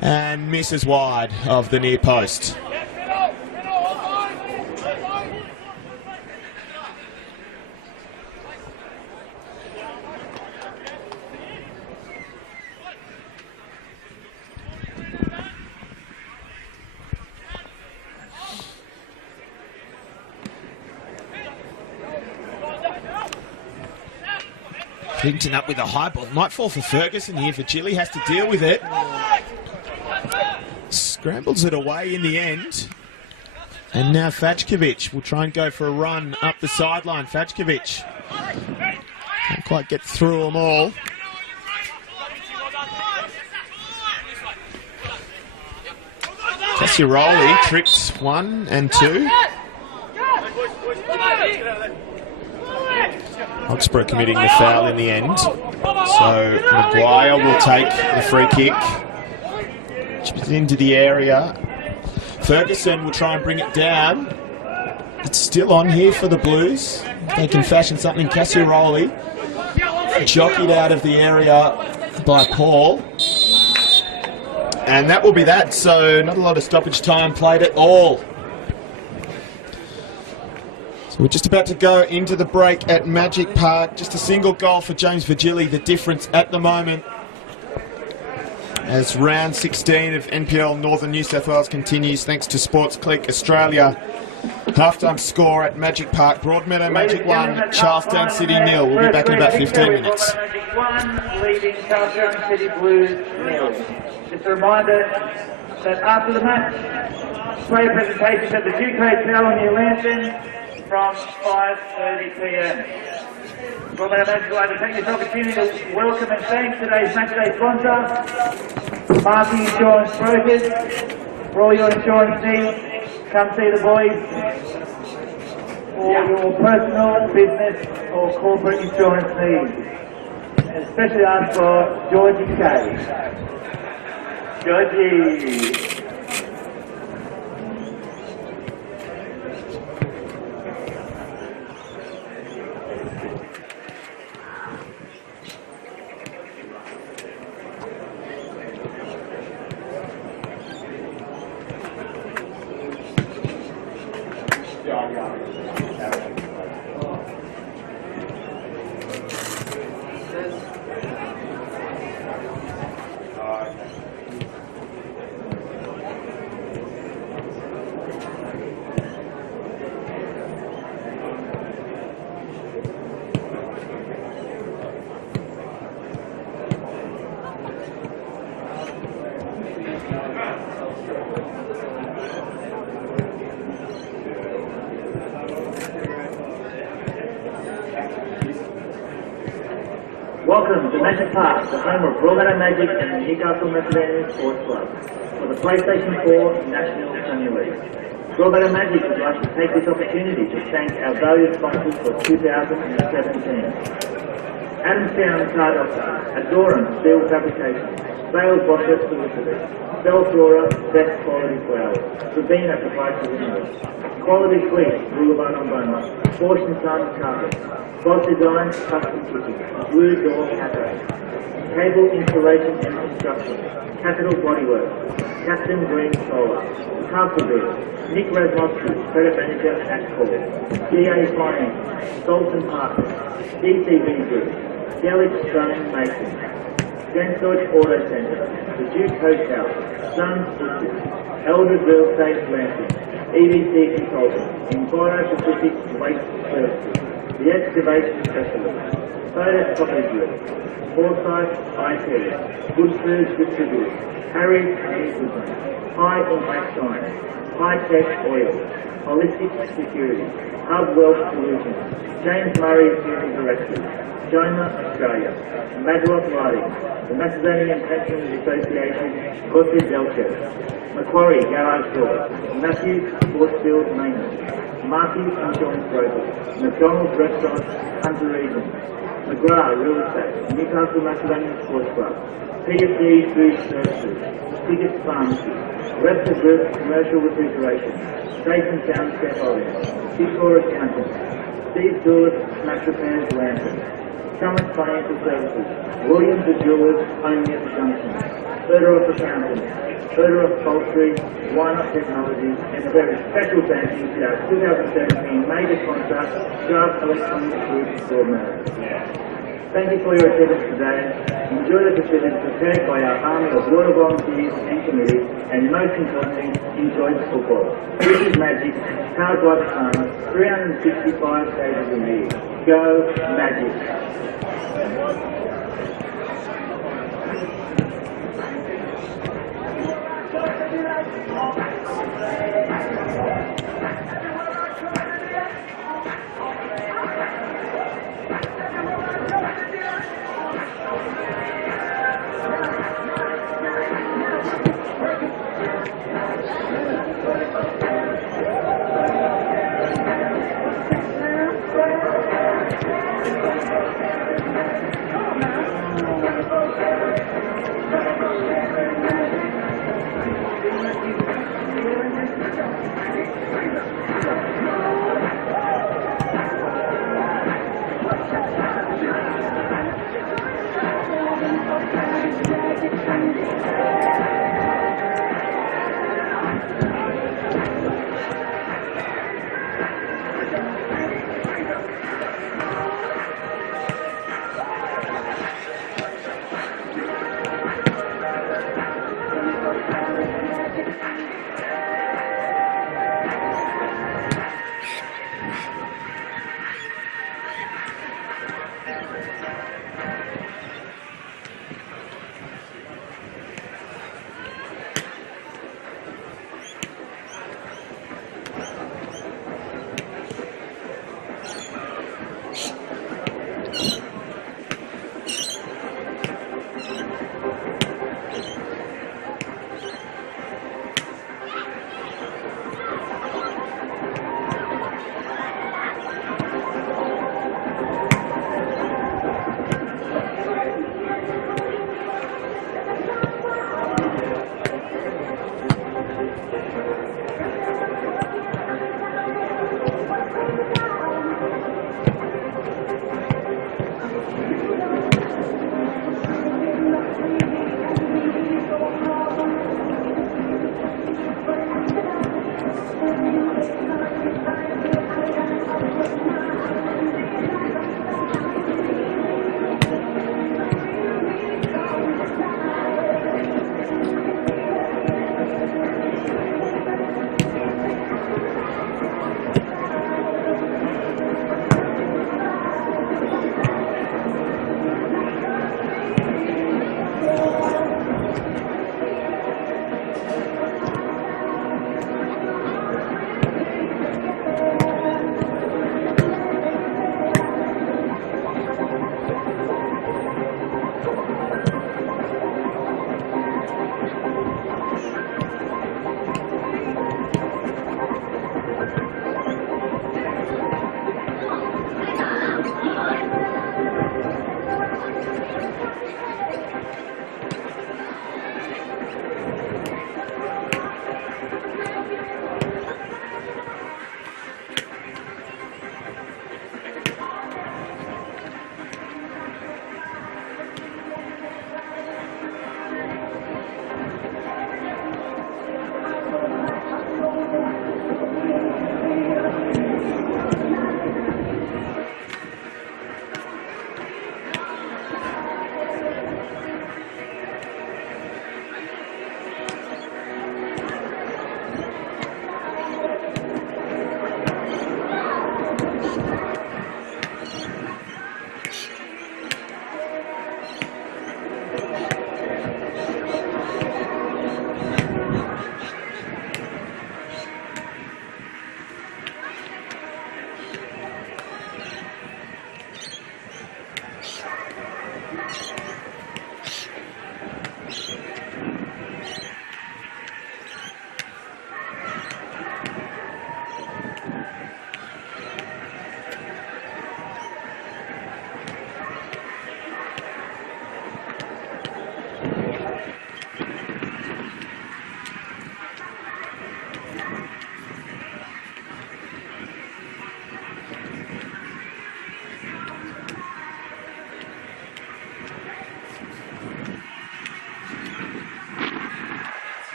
and misses wide of the near post. Clinton up with a high ball. It might fall for Ferguson here. Virgili has to deal with it. Scrambles it away in the end. And now Fajkovic will try and go for a run up the sideline. Fajkovic can't quite get through them all. Cassiaroli trips 1 and 2. Oxborough committing the foul in the end. So Maguire will take the free kick. Chips into the area. Ferguson will try and bring it down. It's still on here for the Blues. They can fashion something. Cassiaroli jockeyed out of the area by Paul. And that will be that. So not a lot of stoppage time played at all. We're just about to go into the break at Magic Park. Just a single goal for James Virgili, the difference at the moment. As round 16 of NPL Northern New South Wales continues, thanks to Sports Click Australia. Halftime score at Magic Park. Broadmeadow Magic 1, Charlestown City 0. We'll be back in about 15 minutes. Magic 1 leading Charlestown City Blues 0. Just a reminder that after the match, player presentations at the Duke Hotel on New Lantern from 5:30 p.m. Broadmeadow Magic would like to take this opportunity to welcome and thank today's match day sponsor, Marking Insurance Brokers. For all your insurance needs, come see the boys for your personal, business or corporate insurance needs. And especially ask for Georgie K. Georgie. welcome to Magic Park, the home of Broadmeadow Magic and the Newcastle Macedonian Sports Club, for the PlayStation 4 National Premier League. Broadmeadow Magic would like to take this opportunity to thank our valued sponsors for 2017. Adamstown Car Doctor, Adoram Steel Fabrication, Sales Bosset Solicitors, Bellflora Best Quality Flowers, Sabina Proprietary Limited, Quality Suite, Boulevard on Beaumont, Force and Sons Carpet, Boss Designs Custom Kitchen, Blue Door Cafe, Cable Installation and Construction, Capital Bodywork, Captain Green Solar, Castleville, Nick Rasmussen, Credit Manager at Call, GA Finance, Dalton Partners, DCB Group, Gellage Stone Mason, Stanford Auto Centre, The Duke Hotel, Sun Sisters, Elders Real Estate Lansing, EBC Consultants, Enviro Pacific Waste Services, The Excavation Specialist, Soda Coffee Group, Forsyth IT, Good Food Distributors, Harry's Amusement, High Impact Science, High Tech Oil, Holistic Security, Hub Wealth Solutions, James Murray Funeral Directors, Jonah Australia, Madlock Lighting, the Macedonian Pensions Association, Costa Delcher, Macquarie Garage Store, Matthews Sportsfield Maintenance, Marky's Insurance Broker, McDonald's Restaurant, Hunter Region, McGrath Real Estate, Newcastle Macedonian Sports Club, PFD Food Services, Tickets Pharmacy, Repta Group Commercial Refrigeration, Safe and Sound Scaffolding, Big4 Accountants, Steve Doors, Matrapans Lantern, Summit Financial Services, Williams the Jewelers, only at the junction, Further Accountants, Further Upholstery, Wine Up Technologies, and a very special thank you to our 2017 major sponsor, Sharp Electronics Group Broadmeadow. Thank you for your attendance today. Enjoy the facilities prepared by our army of water volunteers and committees, and most importantly, enjoy the football. This is Magic, powered by the sun, 365 days of the year. Go Magic!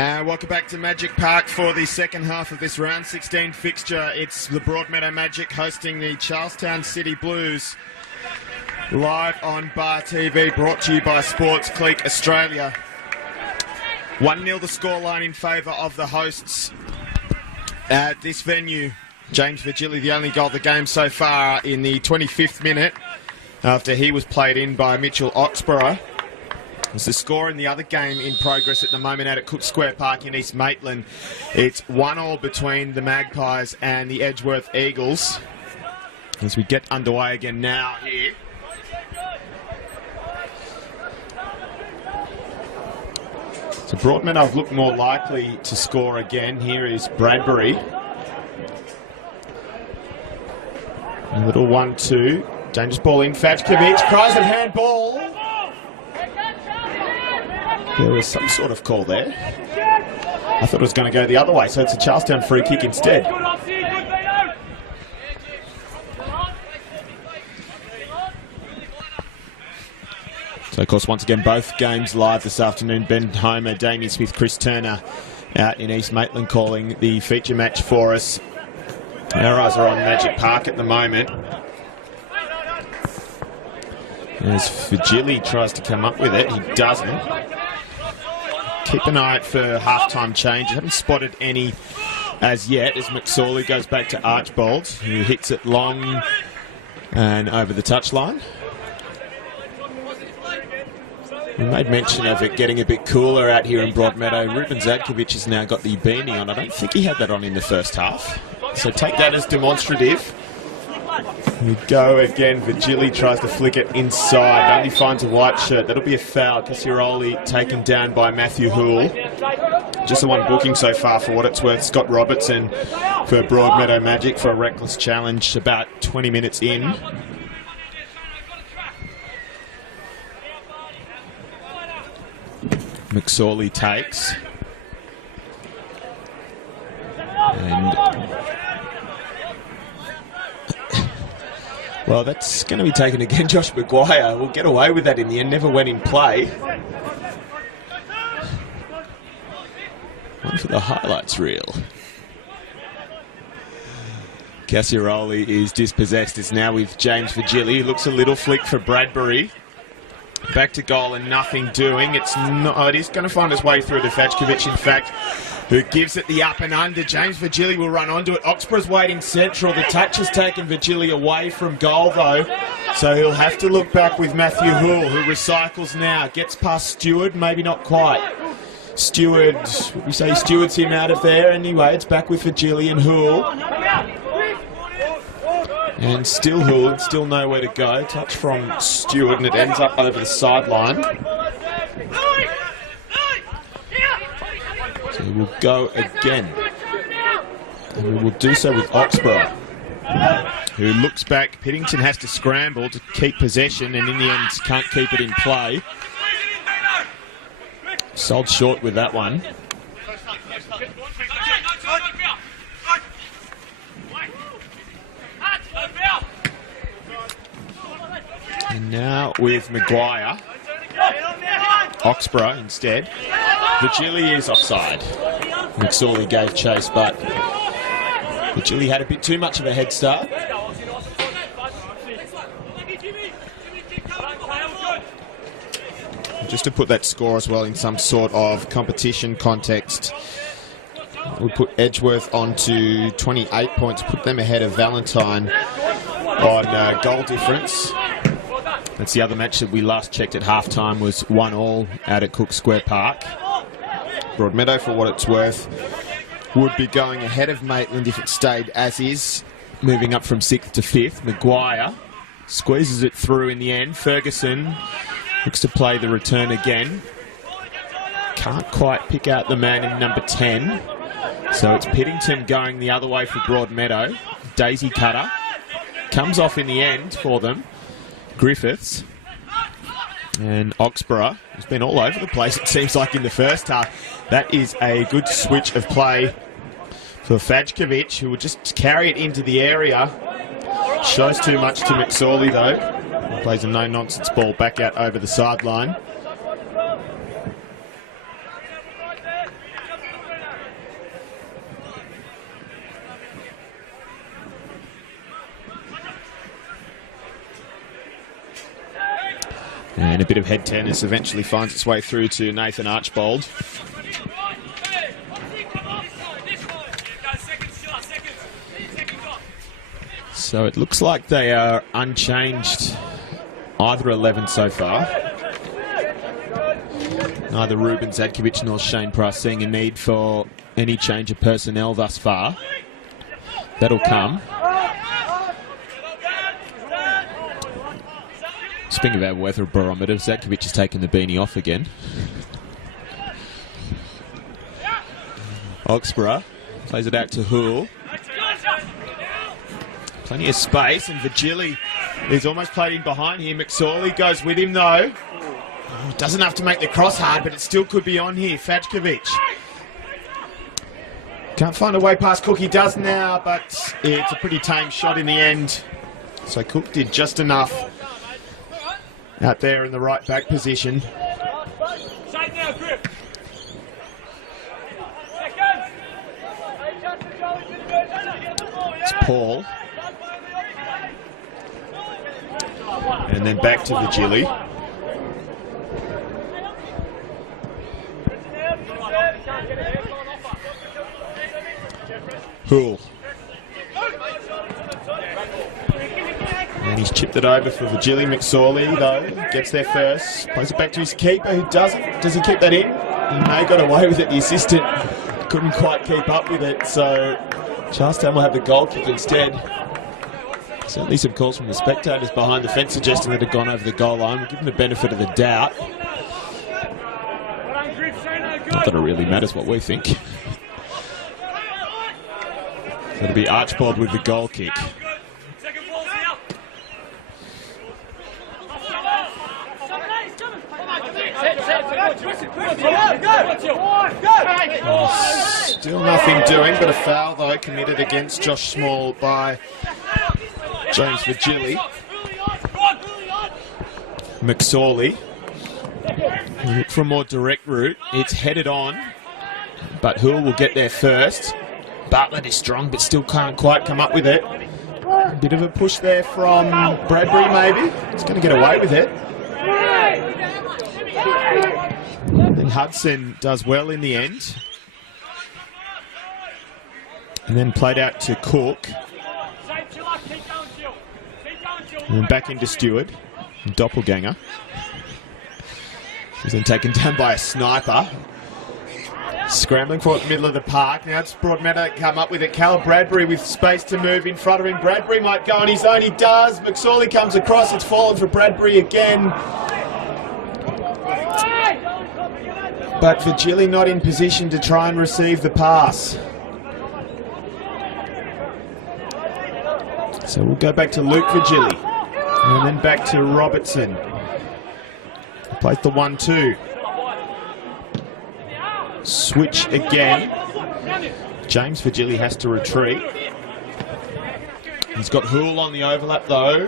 Welcome back to Magic Park for the second half of this round 16 fixture. It's the Broadmeadow Magic hosting the Charlestown City Blues. Live on Bar TV, brought to you by Sports Click Australia. 1-0 the scoreline in favour of the hosts at this venue. James Virgili, the only goal of the game so far, in the 25th minute, after he was played in by Mitchell Oxborough. It's the score in the other game in progress at the moment out at Cook Square Park in East Maitland. It's 1-1 between the Magpies and the Edgeworth Eagles. As we get underway again now here. So Broadmeadow have looked more likely to score again. Here is Bradbury. A little 1-2. Dangerous ball in. Fajkovic. Cries of handball. There was some sort of call there. I thought it was going to go the other way, so it's a Charlestown free kick instead. So, of course, once again, both games live this afternoon. Ben Homer, Damien Smith, Chris Turner out in East Maitland calling the feature match for us. Our eyes are on Magic Park at the moment. As Virgili tries to come up with it, he doesn't. Keep an eye out for half-time change. I haven't spotted any as yet as McSorley goes back to Archbold, who hits it long and over the touchline. We made mention of it getting a bit cooler out here in Broadmeadow. Ruben Zadkovic has now got the beanie on. I don't think he had that on in the first half. So take that as demonstrative. We go again. Virgili tries to flick it inside. Only finds a white shirt. That'll be a foul. Cassiaroli taken down by Matthew Houle. Just the one booking so far for what it's worth. Scott Robertson for Broadmeadow Magic for a reckless challenge about 20 minutes in. McSorley takes. And well, that's going to be taken again. Josh Maguire will get away with that in the end. Never went in play. One for the highlights reel. Cassiaroli is dispossessed. It's now with James Virgili. He looks a little flick for Bradbury. Back to goal and nothing doing. It is going to find its way through to Fajkovic, in fact, who gives it the up and under. James Virgili will run onto it. Oxborough's waiting central. The touch has taken Virgili away from goal, though. So he'll have to look back with Matthew Houle, who recycles now. Gets past Stewart, maybe not quite. Stewart, we say Stewart's him out of there. Anyway, it's back with Virgili and Houle. And still Houle, and still nowhere to go. Touch from Stewart, and it ends up over the sideline. So we'll go again. And we will do so with Oxborough, who looks back. Piddington has to scramble to keep possession, and in the end can't keep it in play. Sold short with that one. And now with Maguire. Oxborough instead. Virgili is offside. McSorley gave chase, but Virgili had a bit too much of a head start. Just to put that score as well in some sort of competition context, we put Edgeworth on to 28 points, put them ahead of Valentine on goal difference. That's the other match that we last checked at halftime was 1-1 out at Cook Square Park. Broadmeadow, for what it's worth, would be going ahead of Maitland if it stayed as is, moving up from 6th to 5th. Maguire squeezes it through in the end. Ferguson looks to play the return again. Can't quite pick out the man in number 10. So it's Piddington going the other way for Broadmeadow. Daisy cutter. Comes off in the end for them. Griffiths. And Oxborough, who's been all over the place, it seems like, in the first half. That is a good switch of play for Fajkovic, who will just carry it into the area. Shows too much to McSorley, though. He plays a no-nonsense ball back out over the sideline. And a bit of head tennis eventually finds its way through to Nathan Archbold. So it looks like they are unchanged, either 11 so far. Neither Ruben Zadkovic nor Shane Price seeing a need for any change of personnel thus far. That'll come. Speaking of our weather barometer, Zadkovic has taken the beanie off again. Oxborough plays it out to Hoole. Plenty of space, and Vigili is almost played in behind here. McSorley goes with him though. Oh, doesn't have to make the cross hard, but it still could be on here. Fajkovic can't find a way past Cook. He does now, but it's a pretty tame shot in the end. So Cook did just enough out there in the right back position. It's Paul. And then back to Vigili. Hoole. And he's chipped it over for Vigili. McSorley, though, gets there first. Plays it back to his keeper, who doesn't. Does he keep that in? He may have got away with it. The assistant couldn't quite keep up with it, so Charlestown will have the goal kick instead. Certainly some calls from the spectators behind the fence suggesting that it had gone over the goal line. We'll give them the benefit of the doubt. Not that it really matters what we think. So it'll be Archbold with the goal kick. Still nothing doing, but a foul though committed against Josh Small by James Vigili. McSorley. Look for a more direct route. It's headed on, but Hoole will get there first. Bartlett is strong, but still can't quite come up with it. A bit of a push there from Bradbury, maybe. He's going to get away with it. And Hudson does well in the end. And then played out to Cook. And then back into Stewart. Doppelganger. He's then taken down by a sniper. Scrambling for it in the middle of the park. Now it's Broadmeadow come up with it. Cal Bradbury with space to move in front of him. Bradbury might go on his own. He does. McSorley comes across. It's fallen for Bradbury again. But Vigili not in position to try and receive the pass. So we'll go back to Luke Vigili. And then back to Robertson. Plays the 1-2. Switch again. James Vigili has to retreat. He's got Hoole on the overlap though.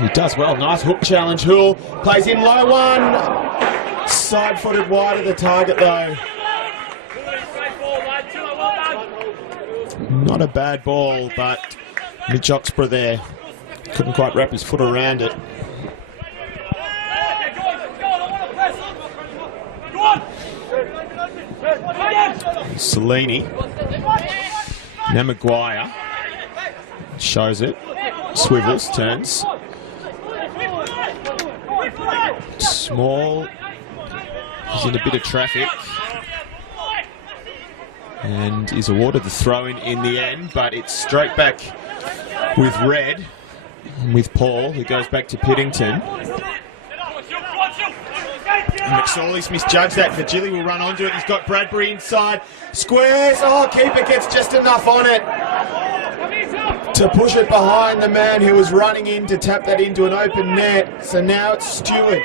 He does well. Nice hook challenge. Hoole plays in low one. Side-footed wide of the target though. Not a bad ball, but Mitch Oxborough there couldn't quite wrap his foot around it. Cellini. Now Maguire shows it. Swivels, turns. Small. He's in a bit of traffic. And is awarded the throw-in the end, but it's straight back with Red. And with Paul, who goes back to Piddington. McSorley's misjudged that. Vigili will run onto it. He's got Bradbury inside. Squares. Oh, keeper gets just enough on it to push it behind the man who was running in to tap that into an open net. So now it's Stewart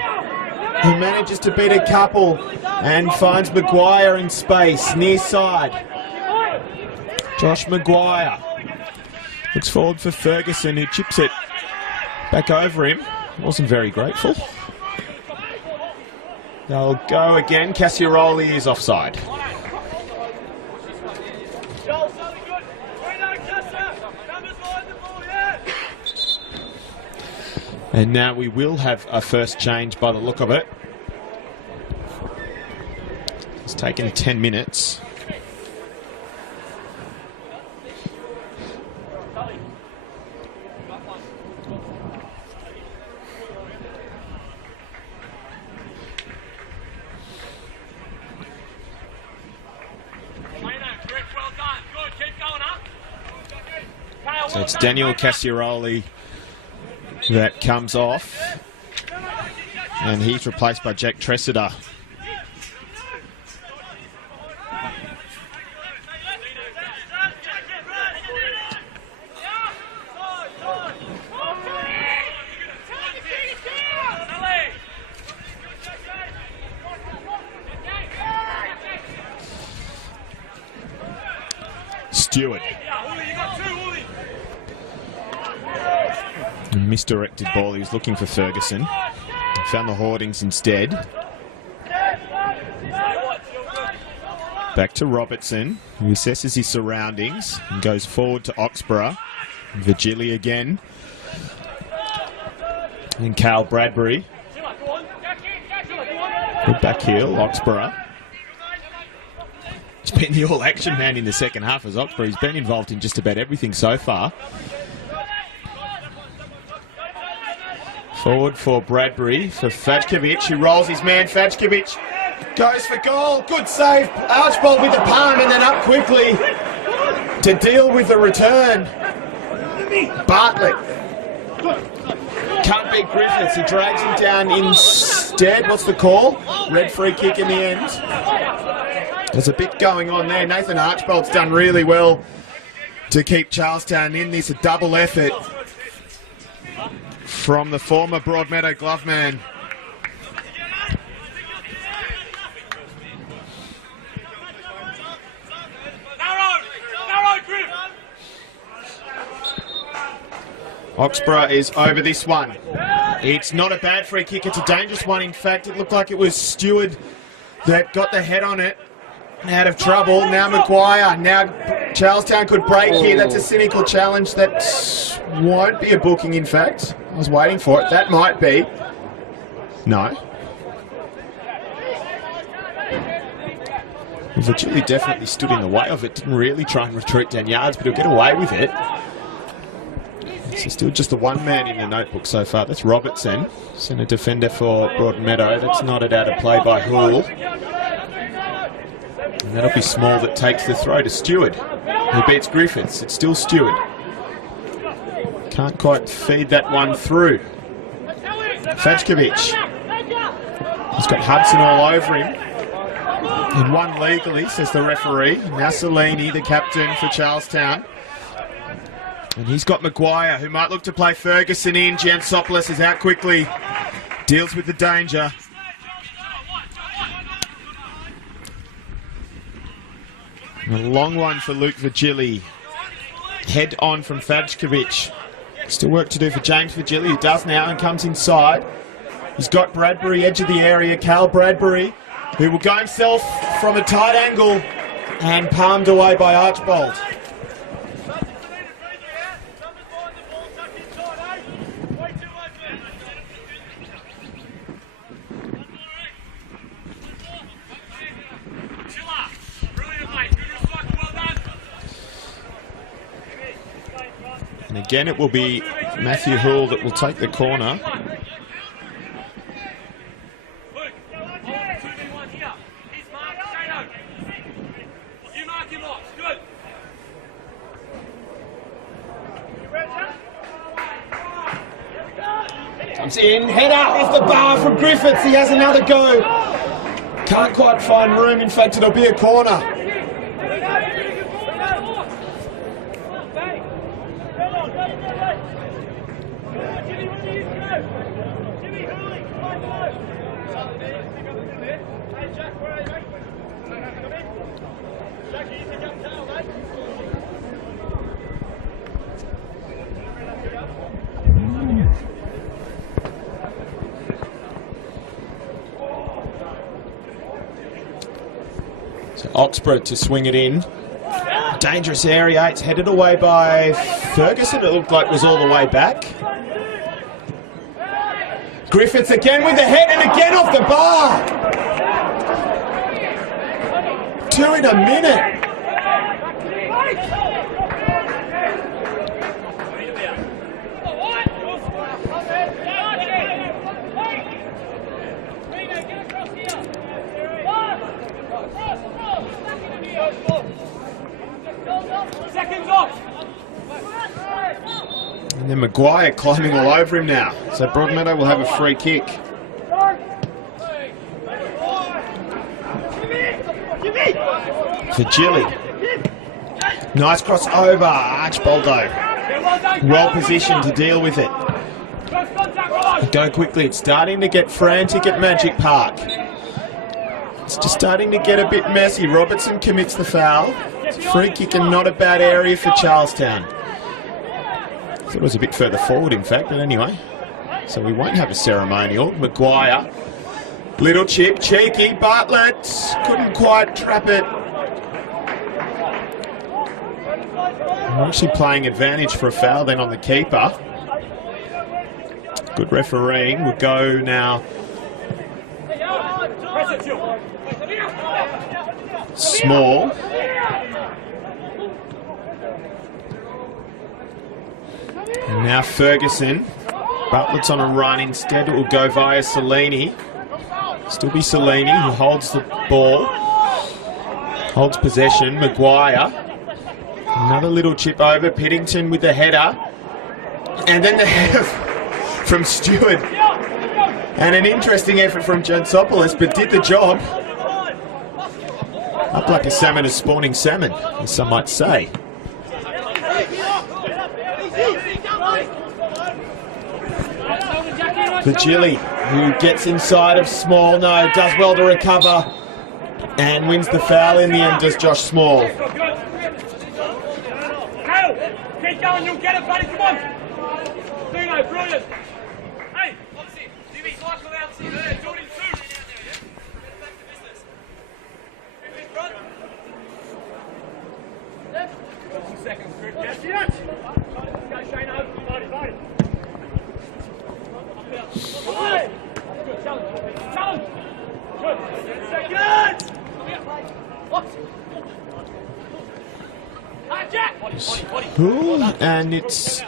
who manages to beat a couple and finds Maguire in space, near side. Josh Maguire looks forward for Ferguson, who chips it back over him. Wasn't very grateful. They'll go again. Cassiaroli is offside. And now we will have a first change by the look of it. It's taken 10 minutes. So it's Daniel Cassiaroli that comes off, and he's replaced by Jack Tressida. Stewart. A misdirected ball. He was looking for Ferguson. Found the hoardings instead. Back to Robertson, who assesses his surroundings and goes forward to Oxborough. Virgili again. And Carl Bradbury. Good back heel, Oxborough. He's been the all-action man in the second half as Oxborough. He's been involved in just about everything so far. Forward for Bradbury, for Fajkovic, who rolls his man. Fajkovic goes for goal. Good save. Archbold with the palm and then up quickly to deal with the return. Bartlett can't beat Griffiths. He drags him down instead. What's the call? Red free kick in the end. There's a bit going on there. Nathan Archbold's done really well to keep Charlestown in this. A double effort from the former Broadmeadow glove man. Oxborough is over this one. It's not a bad free kick, it's a dangerous one. In fact, it looked like it was Stewart that got the head on it. Out of trouble. Now Maguire. Now Charlestown could break here. That's a cynical challenge. That won't be a booking, in fact. I was waiting for it. That might be. No. Virgili definitely stood in the way of it. Didn't really try and retreat down yards, but he'll get away with it. So still just the one man in the notebook so far. That's Robertson. Centre defender for Broadmeadow. That's nodded out of play by Hoole. And that'll be Small that takes the throw to Stewart, who beats Griffiths. It's still Stewart. Can't quite feed that one through. Fajkovic. He's got Hudson all over him. And one legally, says the referee. Now Salini, the captain for Charlestown. And he's got Maguire, who might look to play Ferguson in. Giansopoulos is out quickly. Deals with the danger. A long one for Luke Virgili. Head on from Fajkovic. Still work to do for James Virgili, who does now and comes inside. He's got Bradbury, edge of the area. Cal Bradbury, who will go himself from a tight angle and palmed away by Archbold. And again, it will be Matthew Hoole that will take the corner. Comes in, header off the bar from Griffiths. He has another go. Can't quite find room. In fact, it'll be a corner. So Oxborough to swing it in. Dangerous area. It's headed away by Ferguson. It looked like it was all the way back. Griffiths again with the head and again off the bar. 2 in a minute. And then Maguire climbing all over him now. So Broadmeadow will have a free kick. For Gilly. Nice crossover. Archbaldo. Well positioned to deal with it. Go quickly. It's starting to get frantic at Magic Park. It's just starting to get a bit messy. Robertson commits the foul. Free kick and not a bad area for Charlestown. Thought it was a bit further forward, in fact, but anyway. So we won't have a ceremonial. Maguire. Little chip. Cheeky. Bartlett. Couldn't quite trap it. We're actually playing advantage for a foul then on the keeper. Good refereeing. We'll go now. Small. And now Ferguson. Bartlett's on a run. Instead it will go via Cellini. Still be Cellini who holds the ball. Holds possession. Maguire. Another little chip over. Piddington with the header. And then the header from Stewart. And an interesting effort from Jansopoulos, but did the job. Up like a salmon is spawning salmon, as some might say. For Gilly, who gets inside of Small. No, does well to recover. And wins the foul in the end, does Josh Small. Keep going, you'll get it, buddy, come on! Dino, brilliant! Hey, obviously, Jimmy, cycle out, see there, do it in 2! Back to business. Griffith, front. Left. 20 seconds, Griffith. Yes! Go, Shane, over, buddy. Good, challenge! Good! 10 seconds! What? Hool, and it's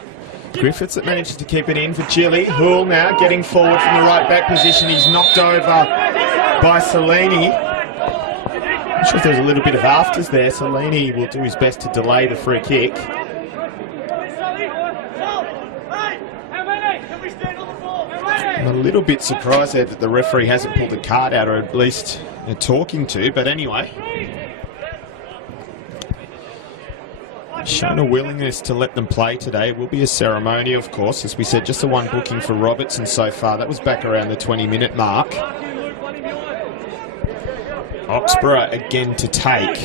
Griffiths that manages to keep it in for Gilly. Hool now getting forward from the right back position. He's knocked over by Cellini. Not sure if there's a little bit of afters there. Cellini will do his best to delay the free kick. I'm a little bit surprised there that the referee hasn't pulled a card out, or at least a talking to, but anyway. Shown a willingness to let them play today. It will be a ceremony, of course. As we said, just the one booking for Robertson so far. That was back around the 20-minute mark. Oxborough again to take.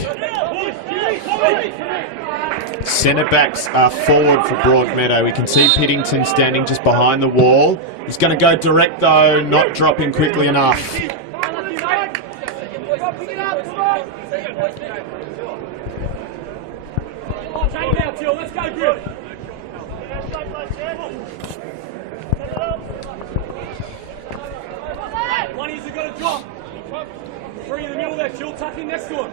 Centre-backs are forward for Broadmeadow. We can see Piddington standing just behind the wall. He's going to go direct, though, not dropping quickly enough. Let's go, Griff. One of you's got to drop. 3 in the middle there, Chill, tuck in next to him.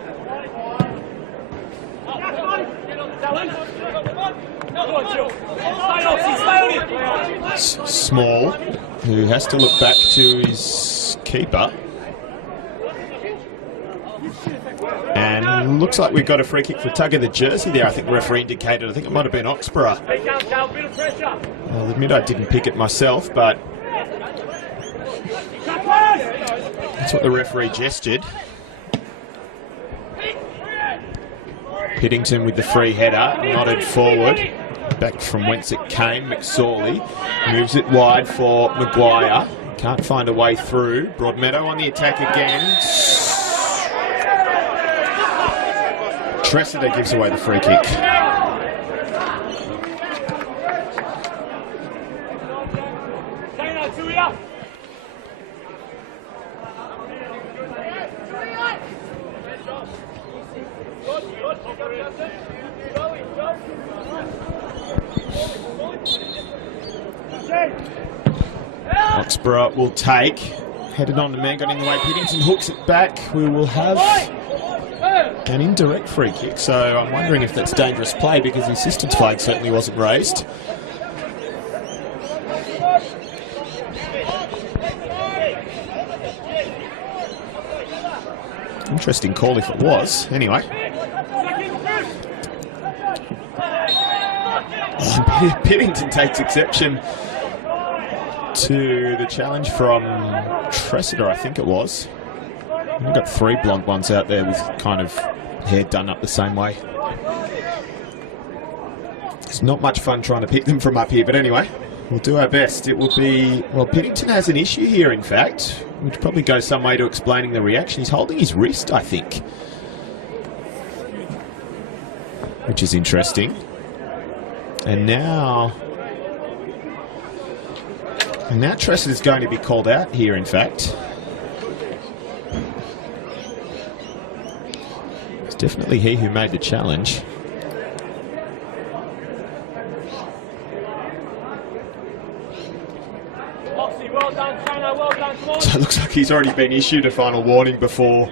Small, who has to look back to his keeper. And looks like we've got a free kick for tug of the jersey there. I think the referee indicated. I think it might have been Oxborough. I'll admit I didn't pick it myself, but that's what the referee gestured. Piddington with the free header, nodded forward. Back from whence it came, McSorley moves it wide for Maguire. Can't find a way through. Broadmeadow on the attack again. Tressida gives away the free kick. Oxborough will take. Headed on to man, got in the way. Piddington hooks it back. We will have an indirect free kick. So I'm wondering if that's dangerous play because the assistance flag certainly wasn't raised. Interesting call if it was. Anyway. Piddington takes exception to the challenge from Tressida, I think it was. We've got 3 blonde ones out there with kind of hair done up the same way. It's not much fun trying to pick them from up here, but anyway, we'll do our best. It will be, well, Piddington has an issue here, in fact, which probably goes some way to explaining the reaction. He's holding his wrist, I think, which is interesting. And now Tressida is going to be called out here, in fact. It's definitely he who made the challenge. So it looks like he's already been issued a final warning before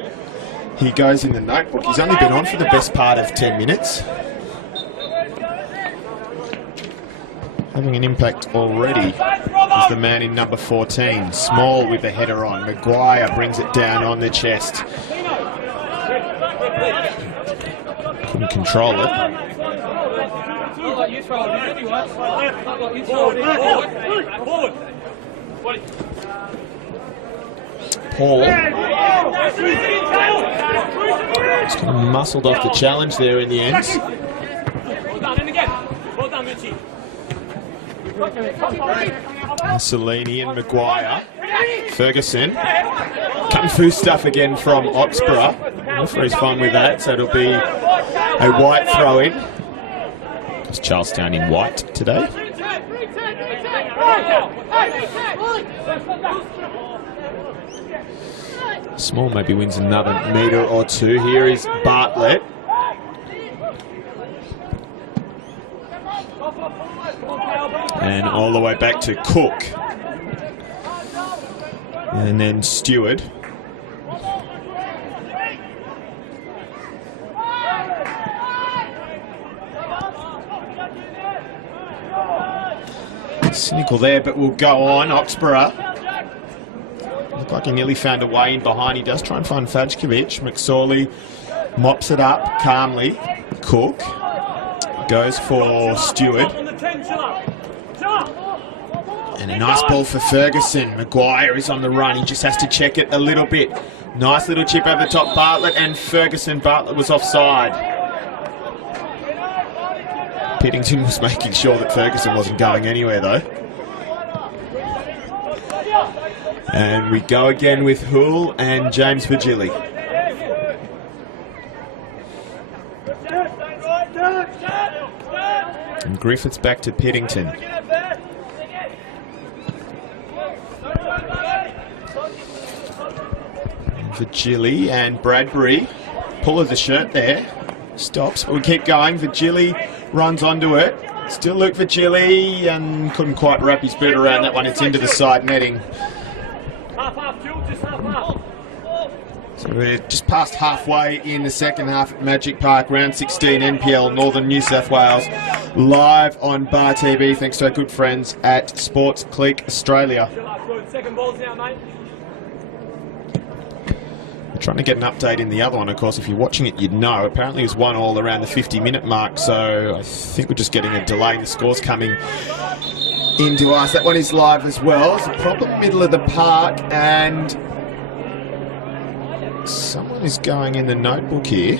he goes in the notebook. He's only been on for the best part of 10 minutes. Having an impact already is the man in number 14. Small with the header on. Maguire brings it down on the chest. Couldn't control it. Paul. Just kind of muscled off the challenge there in the end. Mussolini and Maguire. Ferguson. Kung Fu stuff again from Oxborough. Referee's fine with that, so it'll be a white throw-in. It's Charlestown in white today. Small maybe wins another metre or two. Here is Bartlett. And all the way back to Cook. And then Stewart. Cynical there, but we'll go on. Oxborough. Looked like he nearly found a way in behind. He does try and find Fajkovic. McSorley mops it up calmly. Cook goes for Stewart. And a nice ball for Ferguson. Maguire is on the run. He just has to check it a little bit. Nice little chip over the top. Bartlett and Ferguson. Bartlett was offside. Piddington was making sure that Ferguson wasn't going anywhere though. And we go again with Hoole and James Virgili. And Griffiths back to Piddington. Virgili and Bradbury. Pull of the shirt there. Stops, but we keep going. Virgili runs onto it. Still Luke Virgili and couldn't quite wrap his boot around that one. It's into the side netting. So we're just past halfway in the second half at Magic Park, round 16 NPL, Northern New South Wales, live on Bar TV, thanks to our good friends at Sports Click Australia. We're trying to get an update in the other one, of course. If you're watching it, you'd know. Apparently it was 1-1 around the 50-minute mark, so I think we're just getting a delay in the scores coming into us. That one is live as well. It's a proper middle of the park, and someone is going in the notebook here.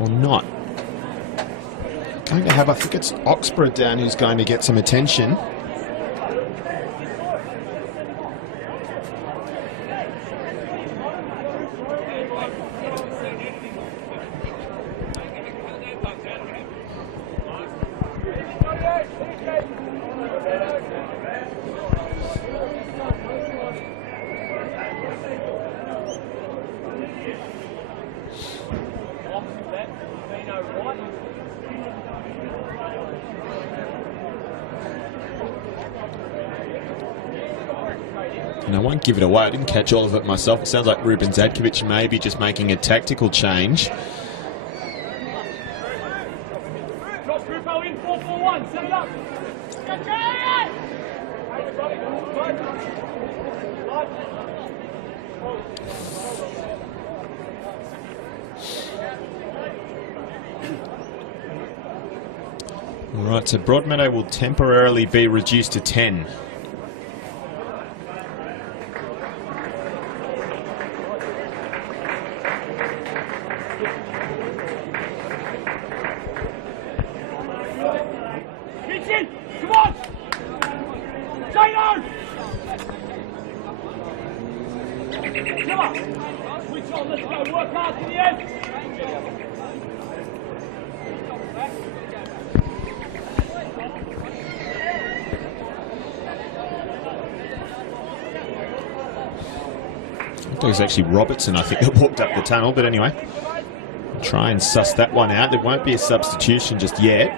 Or not. Going to have, I think it's Oxborough down who's going to get some attention. And I won't give it away. I didn't catch all of it myself. It sounds like Ruben Zadkovic may be just making a tactical change. Cross Grupo in 4-4-1. Set it up. All right, so Broadmeadow will temporarily be reduced to 10. Kitchen, come on! Stay down! Come on! Switch on, let's go, work hard to the end! It was actually Robertson, I think, that walked up the tunnel, but anyway, try and suss that one out. There won't be a substitution just yet.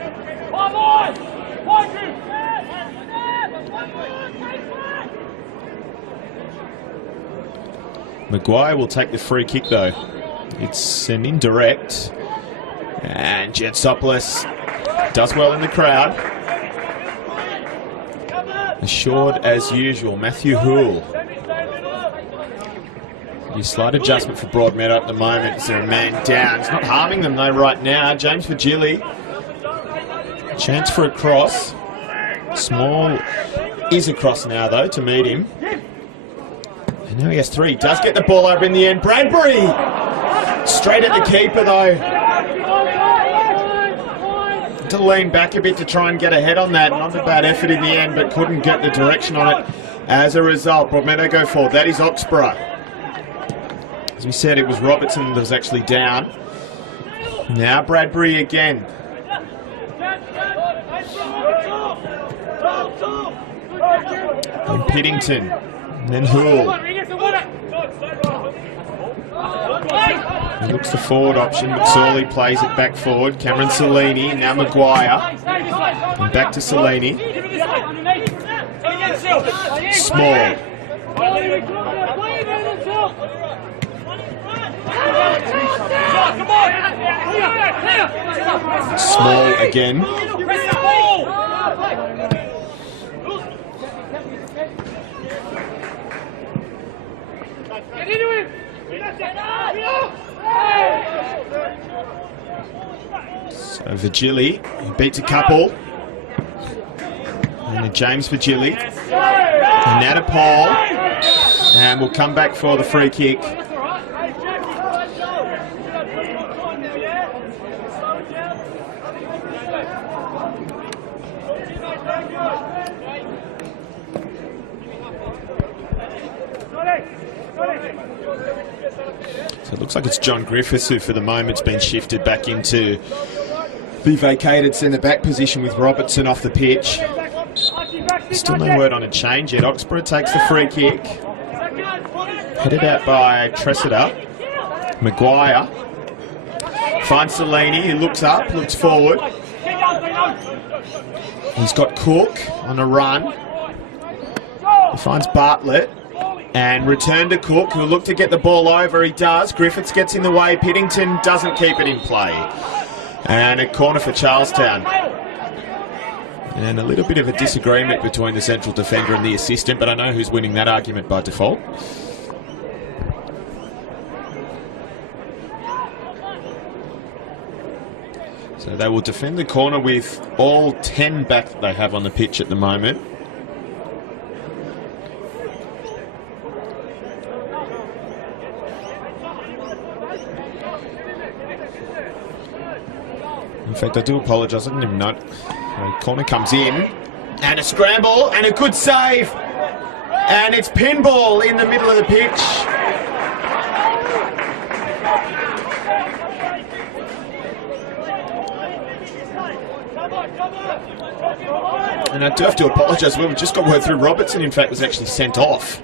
Maguire will take the free kick though. It's an indirect, and Jetsopoulos does well in the crowd. Assured as usual, Matthew Houle. A slight adjustment for Broadmeadow at the moment. Is there a man down? It's not harming them though right now. James Virgili. Chance for a cross. Small is across now though to meet him. And now he has three. Does get the ball over in the end. Bradbury! Straight at the keeper though. To lean back a bit to try and get ahead on that. Not a bad effort in the end, but couldn't get the direction on it. As a result, Broadmeadow go forward. That is Oxborough. As we said, it was Robertson that was actually down. Now Bradbury again. And Piddington. And then Houle. He looks the forward option, but Sawley plays it back forward. Cameron Cellini, and now Maguire. And back to Cellini. Small. Small again. So Virgili, he beats a couple. And then James Virgili. And now to Paul. And we'll come back for the free kick. So it looks like it's John Griffiths who for the moment's been shifted back into the vacated centre-back position with Robertson off the pitch. Still no word on a change yet. Oxborough takes the free kick. Headed out by Tressida. Maguire. Finds Cellini, he looks up, looks forward. He's got Cook on a run. He finds Bartlett. And return to Cook, who'll look to get the ball over. He does. Griffiths gets in the way. Piddington doesn't keep it in play. And a corner for Charlestown. And a little bit of a disagreement between the central defender and the assistant, but I know who's winning that argument by default. So they will defend the corner with all 10 back that they have on the pitch at the moment. In fact, I do apologise, I didn't even know. The corner comes in, and a scramble, and a good save. And it's pinball in the middle of the pitch. And I do have to apologise, we've just got word through Robertson, in fact, was actually sent off.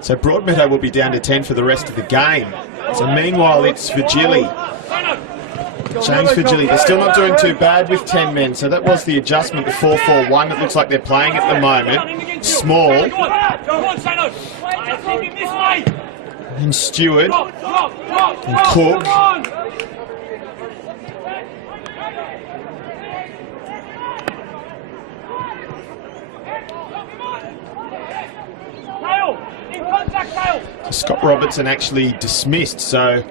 So Broadmeadow will be down to 10 for the rest of the game. So meanwhile, it's Virgili. James Virgili, they're still not doing too bad with 10 men, so that was the adjustment, the 4-4-1 that looks like they're playing at the moment. Small. And Stewart. And Cook. Scott Robertson actually dismissed, so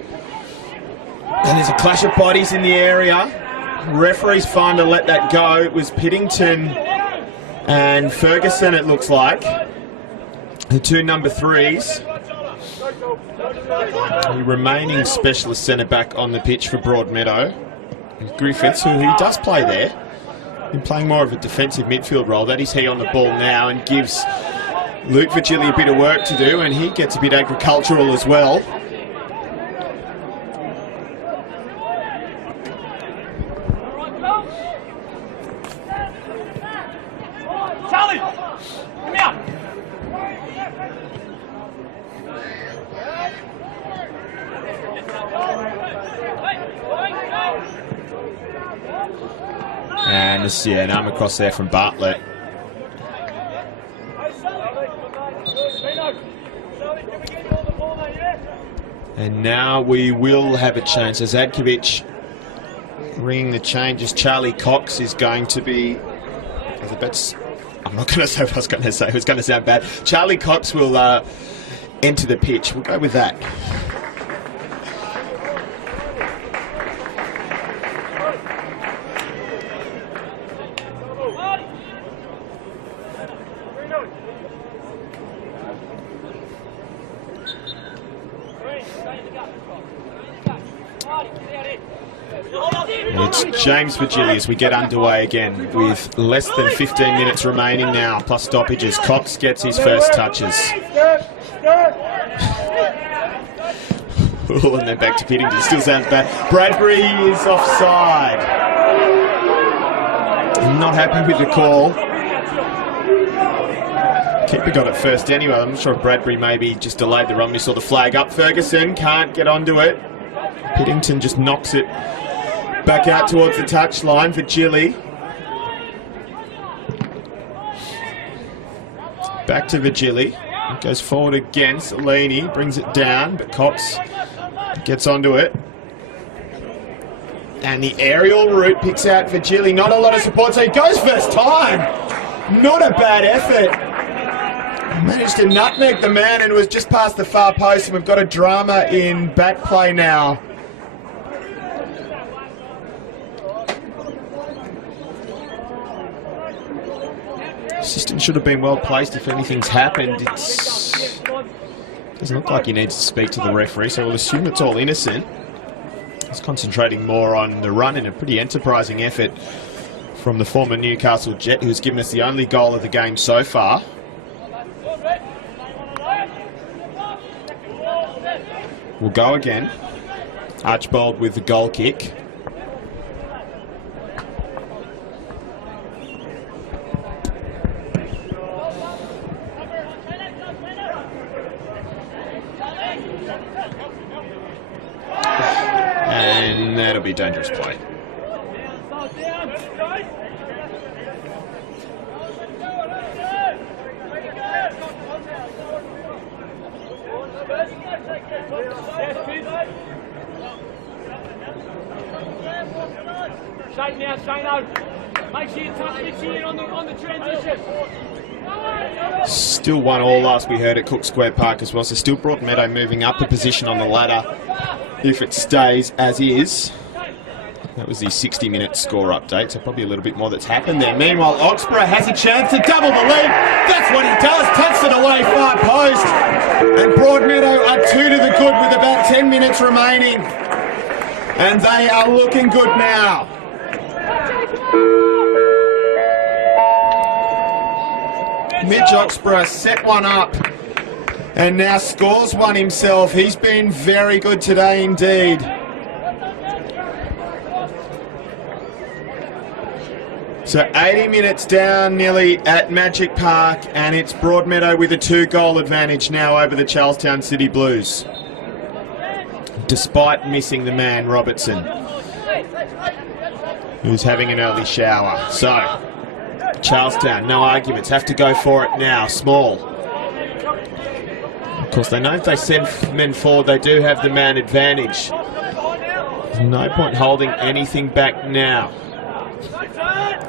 and there's a clash of bodies in the area. Referee's fine to let that go. It was Piddington and Ferguson, it looks like, the two number 3s. The remaining specialist centre back on the pitch for Broadmeadow, Griffiths, who he does play there, been playing more of a defensive midfield role. That is he on the ball now and gives Luke Virgili a bit of work to do, and he gets a bit agricultural as well. Charlie, come here. And this, yeah, an arm across there from Bartlett. And now we will have a change. So Zadkovic ringing the changes. Charlie Cox is going to be, I'm not going to say what I was going to say. It was going to sound bad. Charlie Cox will enter the pitch. We'll go with that. It's James Virgili as we get underway again with less than 15 minutes remaining now, plus stoppages. Cox gets his first touches. Oh, and then back to Piddington. Still sounds bad. Bradbury is offside. Not happy with the call. Keeper got it first anyway. I'm not sure if Bradbury maybe just delayed the run. We saw the flag up. Ferguson can't get onto it. Piddington just knocks it back out towards the touchline. Virgili. Back to Virgili. Goes forward again. Salini brings it down, but Cox gets onto it. And the aerial route picks out Virgili. Not a lot of support, so he goes first time. Not a bad effort. Managed to nutmeg the man and was just past the far post, and we've got a drama in back play now. Assistant should have been well placed if anything's happened. It doesn't look like he needs to speak to the referee, so we'll assume it's all innocent. He's concentrating more on the run in a pretty enterprising effort from the former Newcastle Jet, who's given us the only goal of the game so far. We'll go again. Archbold with the goal kick. And that'll be dangerous play. Shane now, Shane. Make sure you touch Mitchie in on the transition. Still 1-1 last we heard at Cook Square Park as well, so still Broadmeadow moving up a position on the ladder if it stays as is. That was the 60-minute score update, so probably a little bit more that's happened there. Meanwhile, Oxborough has a chance to double the lead. That's what he does, tucks it away far post. And Broadmeadow are 2 to the good with about 10 minutes remaining. And they are looking good now. Mitch Oxborough set one up and now scores one himself. He's been very good today indeed. So 80 minutes down nearly at Magic Park, and it's Broadmeadow with a 2-goal advantage now over the Charlestown City Blues, despite missing the man Robertson. who's having an early shower. So, Charlestown, no arguments, have to go for it now. Small. Of course, they know if they send men forward, they do have the man advantage. There's no point holding anything back now.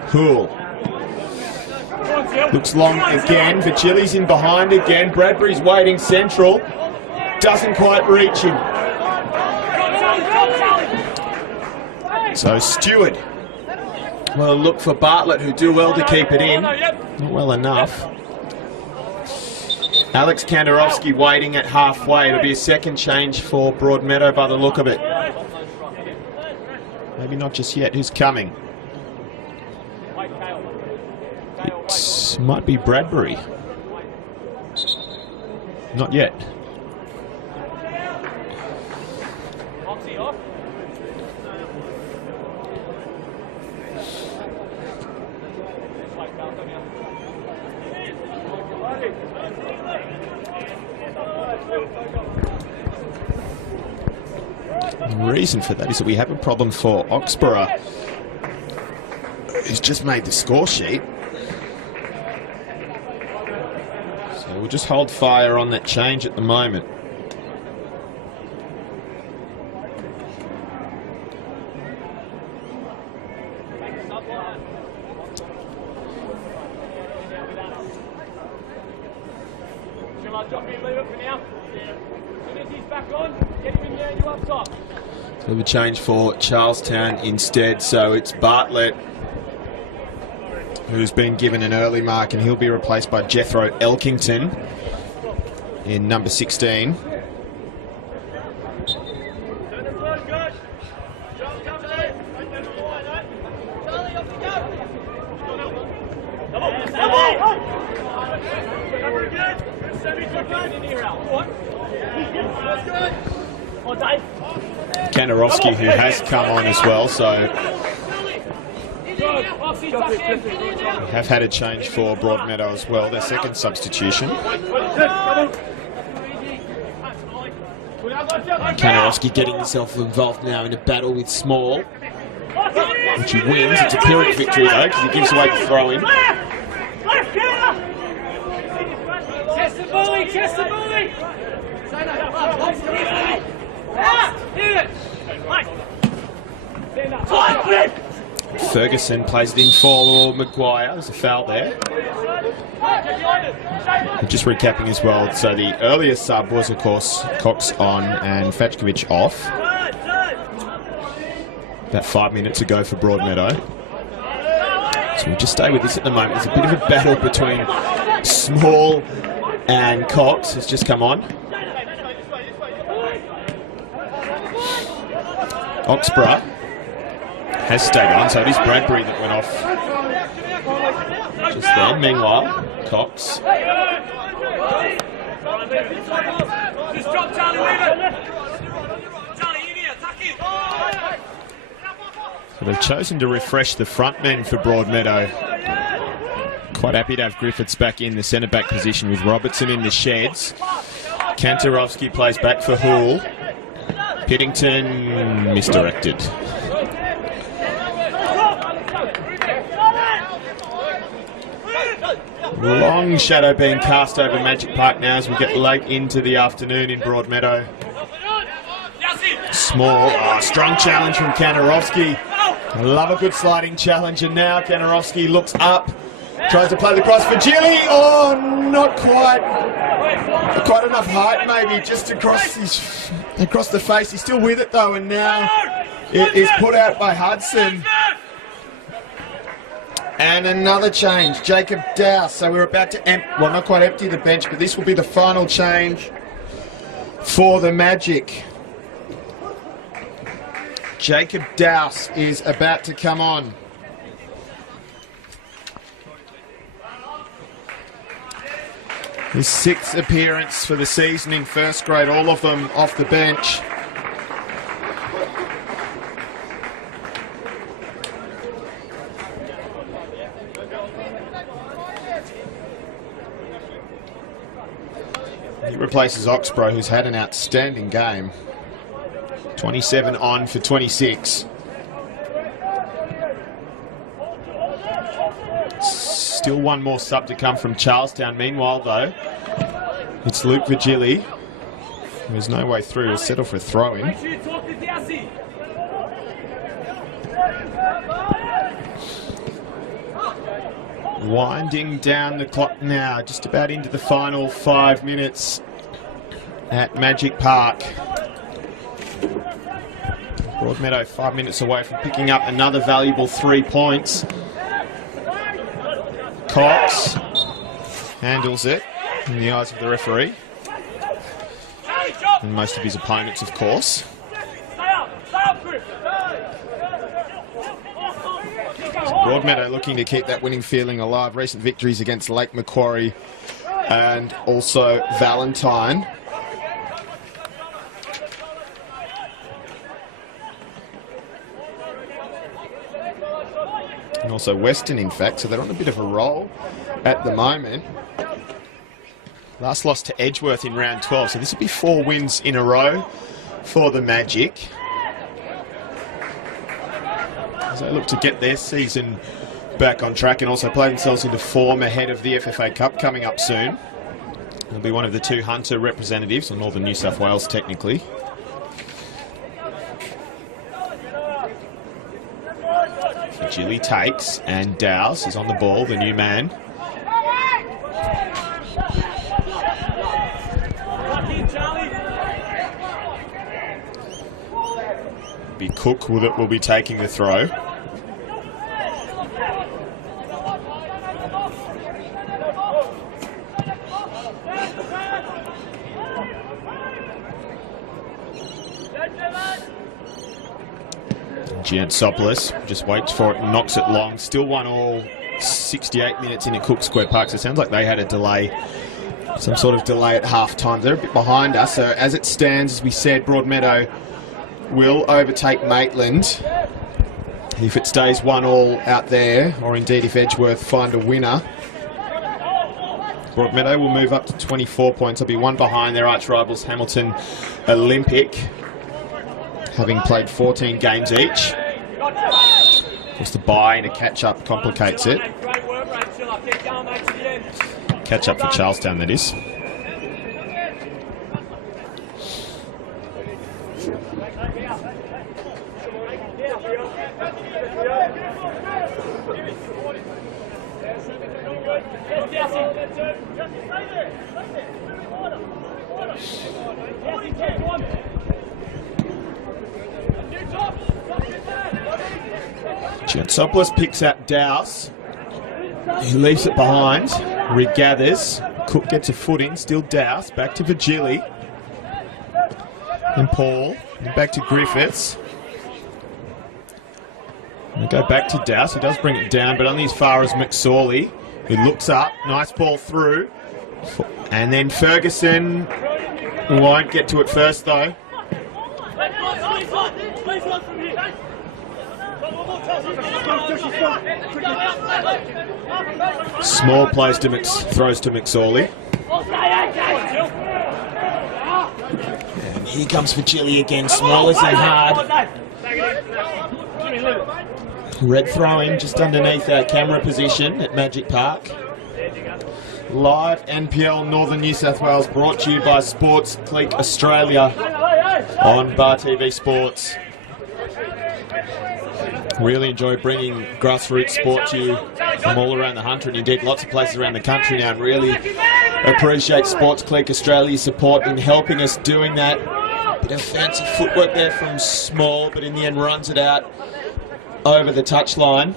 Cool. Looks long again. Virgili's in behind again. Bradbury's waiting central. Doesn't quite reach him. So Stewart will look for Bartlett, who do well to keep it in. Not well enough. Alex Kandarovski waiting at halfway. It'll be a second change for Broadmeadow by the look of it. Maybe not just yet. Who's coming? It might be Bradbury. Not yet. The reason for that is that we have a problem for Oxborough, who's just made the score sheet. So we'll just hold fire on that change at the moment. So the change for Charlestown instead. So it's Bartlett who's been given an early mark, and he'll be replaced by Jethro Elkington in number 16. Kandarovski, who has come on as well, so we have had a change for Broadmeadow as well, their second substitution. Kandarovski getting himself involved now in a battle with Small, which he wins. It's a Pyrrhic victory though, because he gives away the throw-in. Chest the bully, chest the bully! Ferguson plays it in for Maguire. There's a foul there. Just recapping as well, so the earlier sub was of course Cox on and Fatchkovic off. About 5 minutes ago for Broadmeadow. So we'll just stay with this at the moment. There's a bit of a battle between Small and Cox has just come on. Oxborough has stayed on, so it is Bradbury that went off just then. Meanwhile, Cox. So they've chosen to refresh the front men for Broadmeadow. Quite happy to have Griffiths back in the centre-back position with Robertson in the sheds. Kantarovski plays back for Hoole. Piddington misdirected. Long shadow being cast over Magic Park now as we get late into the afternoon in Broadmeadow. Small, strong challenge from Kantarovski. I love a good sliding challenge, and now Kantarovski looks up, tries to play the cross for Gilly. Oh, not quite. Quite enough height, maybe, just across the face. He's still with it though, and now it is put out by Hudson. And another change, Jacob Dowse. So we're about to not quite empty the bench, but this will be the final change for the Magic. Jacob Dowse is about to come on. His 6th appearance for the season in first grade, all of them off the bench. He replaces Oxborough, who's had an outstanding game. 27 on for 26. Still one more sub to come from Charlestown. Meanwhile, though, it's Luke Vigili. There's no way through. He'll settle for a throw-in. Make sure you talk to Darcy. Winding down the clock now, just about into the final 5 minutes at Magic Park. Broadmeadow 5 minutes away from picking up another valuable 3 points. Cox handles it in the eyes of the referee. And most of his opponents, of course. Broadmeadow looking to keep that winning feeling alive. Recent victories against Lake Macquarie and also Valentine. And also Western, in fact, so they're on a bit of a roll at the moment. Last loss to Edgeworth in round 12, so this will be 4 wins in a row for the Magic, as they look to get their season back on track and also play themselves into form ahead of the FFA Cup coming up soon. They'll be one of the 2 Hunter representatives, or Northern New South Wales technically. Gilly takes, and Dowse is on the ball, the new man. Be Cook will be taking the throw. Giantsopoulos just waits for it and knocks it long. Still 1-1, 68 minutes in at Cook Square Park. So it sounds like they had a delay, some sort of delay at half time. They're a bit behind us. So as it stands, as we said, Broadmeadow will overtake Maitland if it stays 1-1 out there, or indeed if Edgeworth find a winner. Broadmeadow will move up to 24 points. They'll be 1 behind their arch rivals Hamilton Olympic, having played 14 games each. Just a bye and a catch-up complicates it. Catch-up for Charlestown, that is. Giantsopoulos picks out Dowse. He leaves it behind. Regathers. Cook gets a foot in. Still Dowse. Back to Vigili. And Paul. And back to Griffiths. And go back to Dowse. He does bring it down, but only as far as McSorley, who looks up. Nice ball through. And then Ferguson won't get to it first, though. Small plays to throws to McSorley. And here comes Vigili again. Small as and hard. Red throwing just underneath our camera position at Magic Park. Live NPL Northern New South Wales, brought to you by Sports Click Australia on Bar TV Sports. Really enjoy bringing grassroots sport to you from all around the Hunter, and indeed lots of places around the country now, and really appreciate Sports Click Australia's support in helping us doing that. Bit of fancy footwork there from Small, but in the end runs it out over the touchline.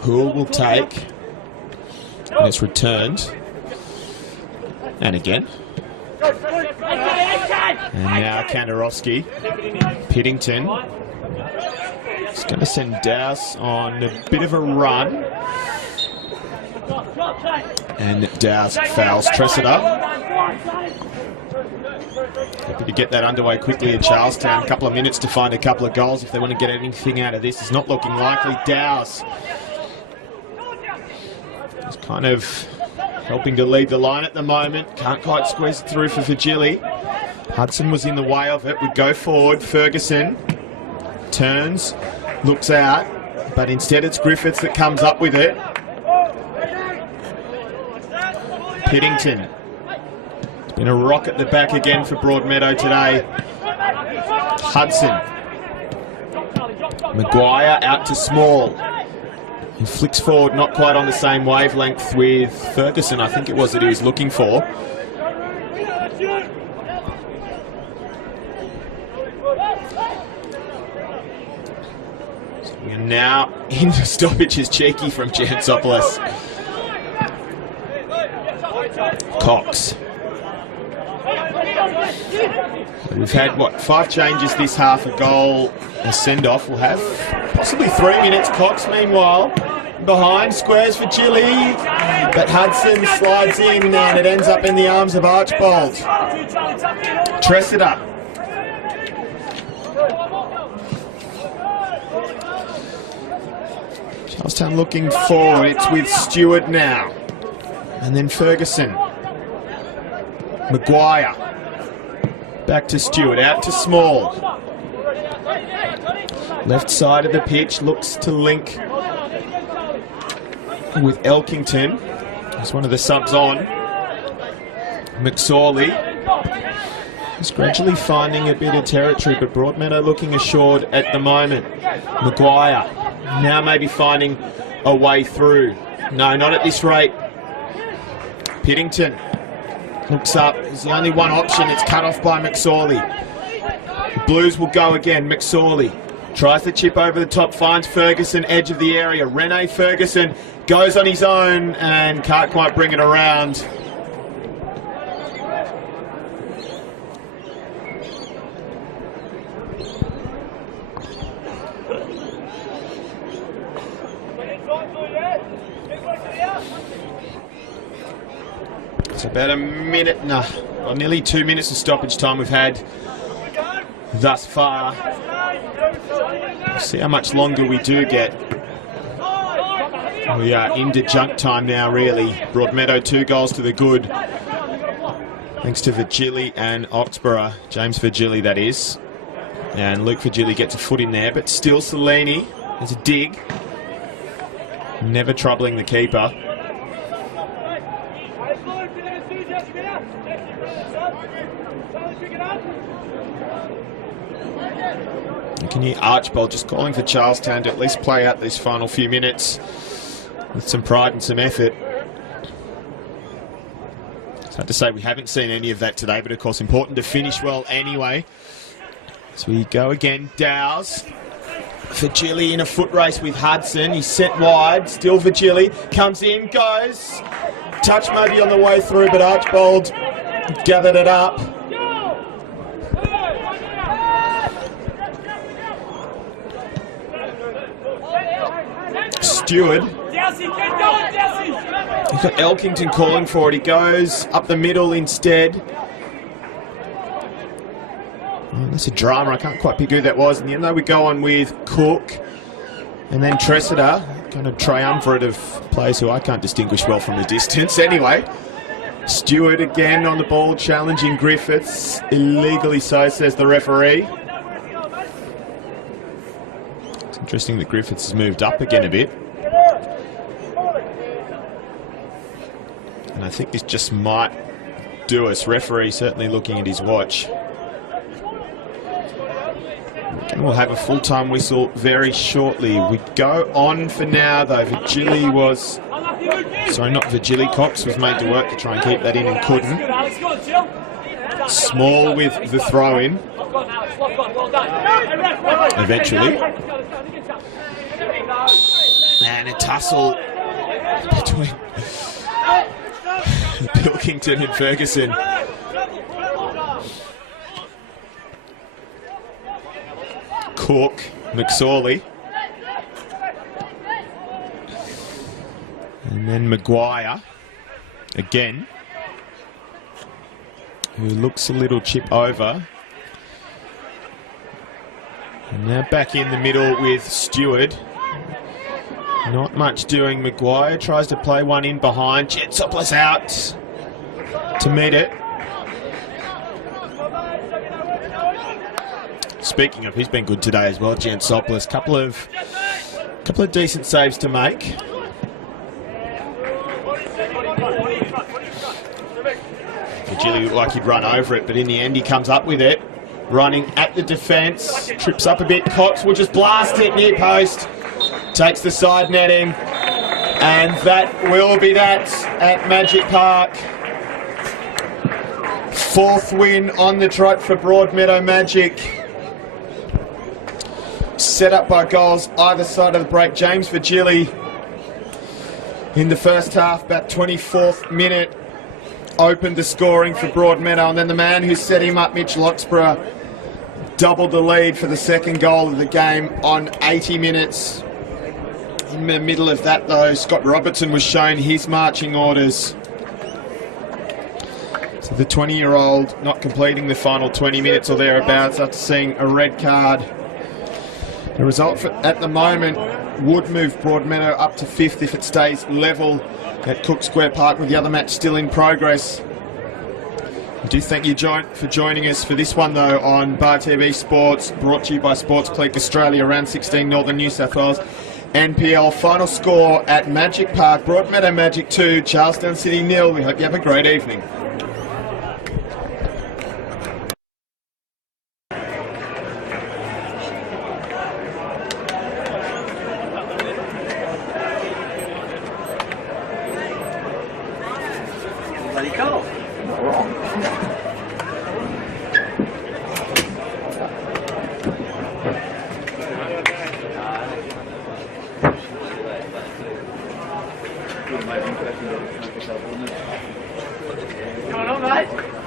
Houle will take, and it's returned. And again. And now Kandarovski. Piddington. He's going to send Dowse on a bit of a run. And Dowse fouls Tressida. Happy to get that underway quickly at Charlestown. A couple of minutes to find a couple of goals if they want to get anything out of this. It's not looking likely. Dowse is kind of helping to lead the line at the moment. Can't quite squeeze it through for Vigili. Hudson was in the way of it, would go forward. Ferguson turns, looks out, but instead it's Griffiths that comes up with it. Piddington. It's been a rock at the back again for Broadmeadow today. Hudson. Maguire out to Small. He flicks forward, not quite on the same wavelength with Ferguson, I think it was that he was looking for. So we are now into stoppages. Cheeky from Jansopoulos. Cox. We've had, what, 5 changes this half, a goal, a send-off. We'll have possibly 3 minutes. Cox, meanwhile, behind, squares for Chile, but Hudson slides in and it ends up in the arms of Archbold. Tressida. Charlestown looking forward. It's with Stewart now. And then Ferguson. Maguire. Back to Stewart, out to Small. Left side of the pitch, looks to link with Elkington. He's one of the subs on. McSorley is gradually finding a bit of territory, but Broadmeadow looking assured at the moment. Maguire now maybe finding a way through. No, not at this rate. Piddington looks up. There's the only one option. It's cut off by McSorley. The Blues will go again. McSorley tries the chip over the top, finds Ferguson, edge of the area. Rene Ferguson goes on his own and can't quite bring it around. It's about a minute, well, nearly 2 minutes of stoppage time we've had thus far. We'll see how much longer we do get. We are into junk time now, really. Broadmeadow 2 goals to the good. Thanks to Virgili and Oxborough. James Virgili, that is. And Luke Virgili gets a foot in there, but still Salini. There's a dig. Never troubling the keeper. You can hear Archbold just calling for Charlestown to at least play out these final few minutes with some pride and some effort. It's hard to say we haven't seen any of that today, but of course important to finish well anyway. So we go again. Dowes. Virgili in a foot race with Hudson. He's sent wide. Still Virgili. Comes in, goes. Touch maybe on the way through, but Archbold gathered it up. Stewart. He's got Elkington calling for it. He goes up the middle instead. Oh, that's a drama. I can't quite pick who that was. In the end, though, we go on with Cook and then Tressida. Kind of triumvirate of players who I can't distinguish well from the distance. Anyway, Stewart again on the ball, challenging Griffiths. Illegally so, says the referee. It's interesting that Griffiths has moved up again a bit. And I think this just might do us. Referee certainly looking at his watch. And we'll have a full-time whistle very shortly. We go on for now, though. Virgili was... Sorry, not Virgili. Cox was made to work to try and keep that in and couldn't. Small with the throw-in. Eventually. And a tussle between Pilkington and Ferguson. Cook, McSorley. And then Maguire again, who looks a little chip over. And now back in the middle with Stewart. Not much doing. Maguire tries to play one in behind. Jansopoulos out to meet it. speaking of, he's been good today as well. Jansopoulos, couple of decent saves to make. Gilly looked like he'd run over it, but in the end he comes up with it. Running at the defence, trips up a bit. Cox will just blast it near post. Takes the side netting, and that will be that at Magic Park. 4th win on the trot for Broadmeadow Magic. Set up by goals either side of the break. James Virgili in the first half, about 24th minute, opened the scoring for Broadmeadow, and then the man who set him up, Mitch Loxborough, doubled the lead for the second goal of the game on 80 minutes. In the middle of that though, Scott Robertson was shown his marching orders. So the 20-year-old not completing the final 20 minutes or thereabouts after seeing a red card. The result at the moment would move Broadmeadow up to 5th if it stays level at Cook Square Park, with the other match still in progress. I do thank you for joining us for this one though on Bar TV Sports, brought to you by Sports Click Australia, round 16, Northern New South Wales. NPL final score at Magic Park, Broadmeadow Magic 2, Charlestown City 0. We hope you have a great evening. Bloody cold. Going on, mate?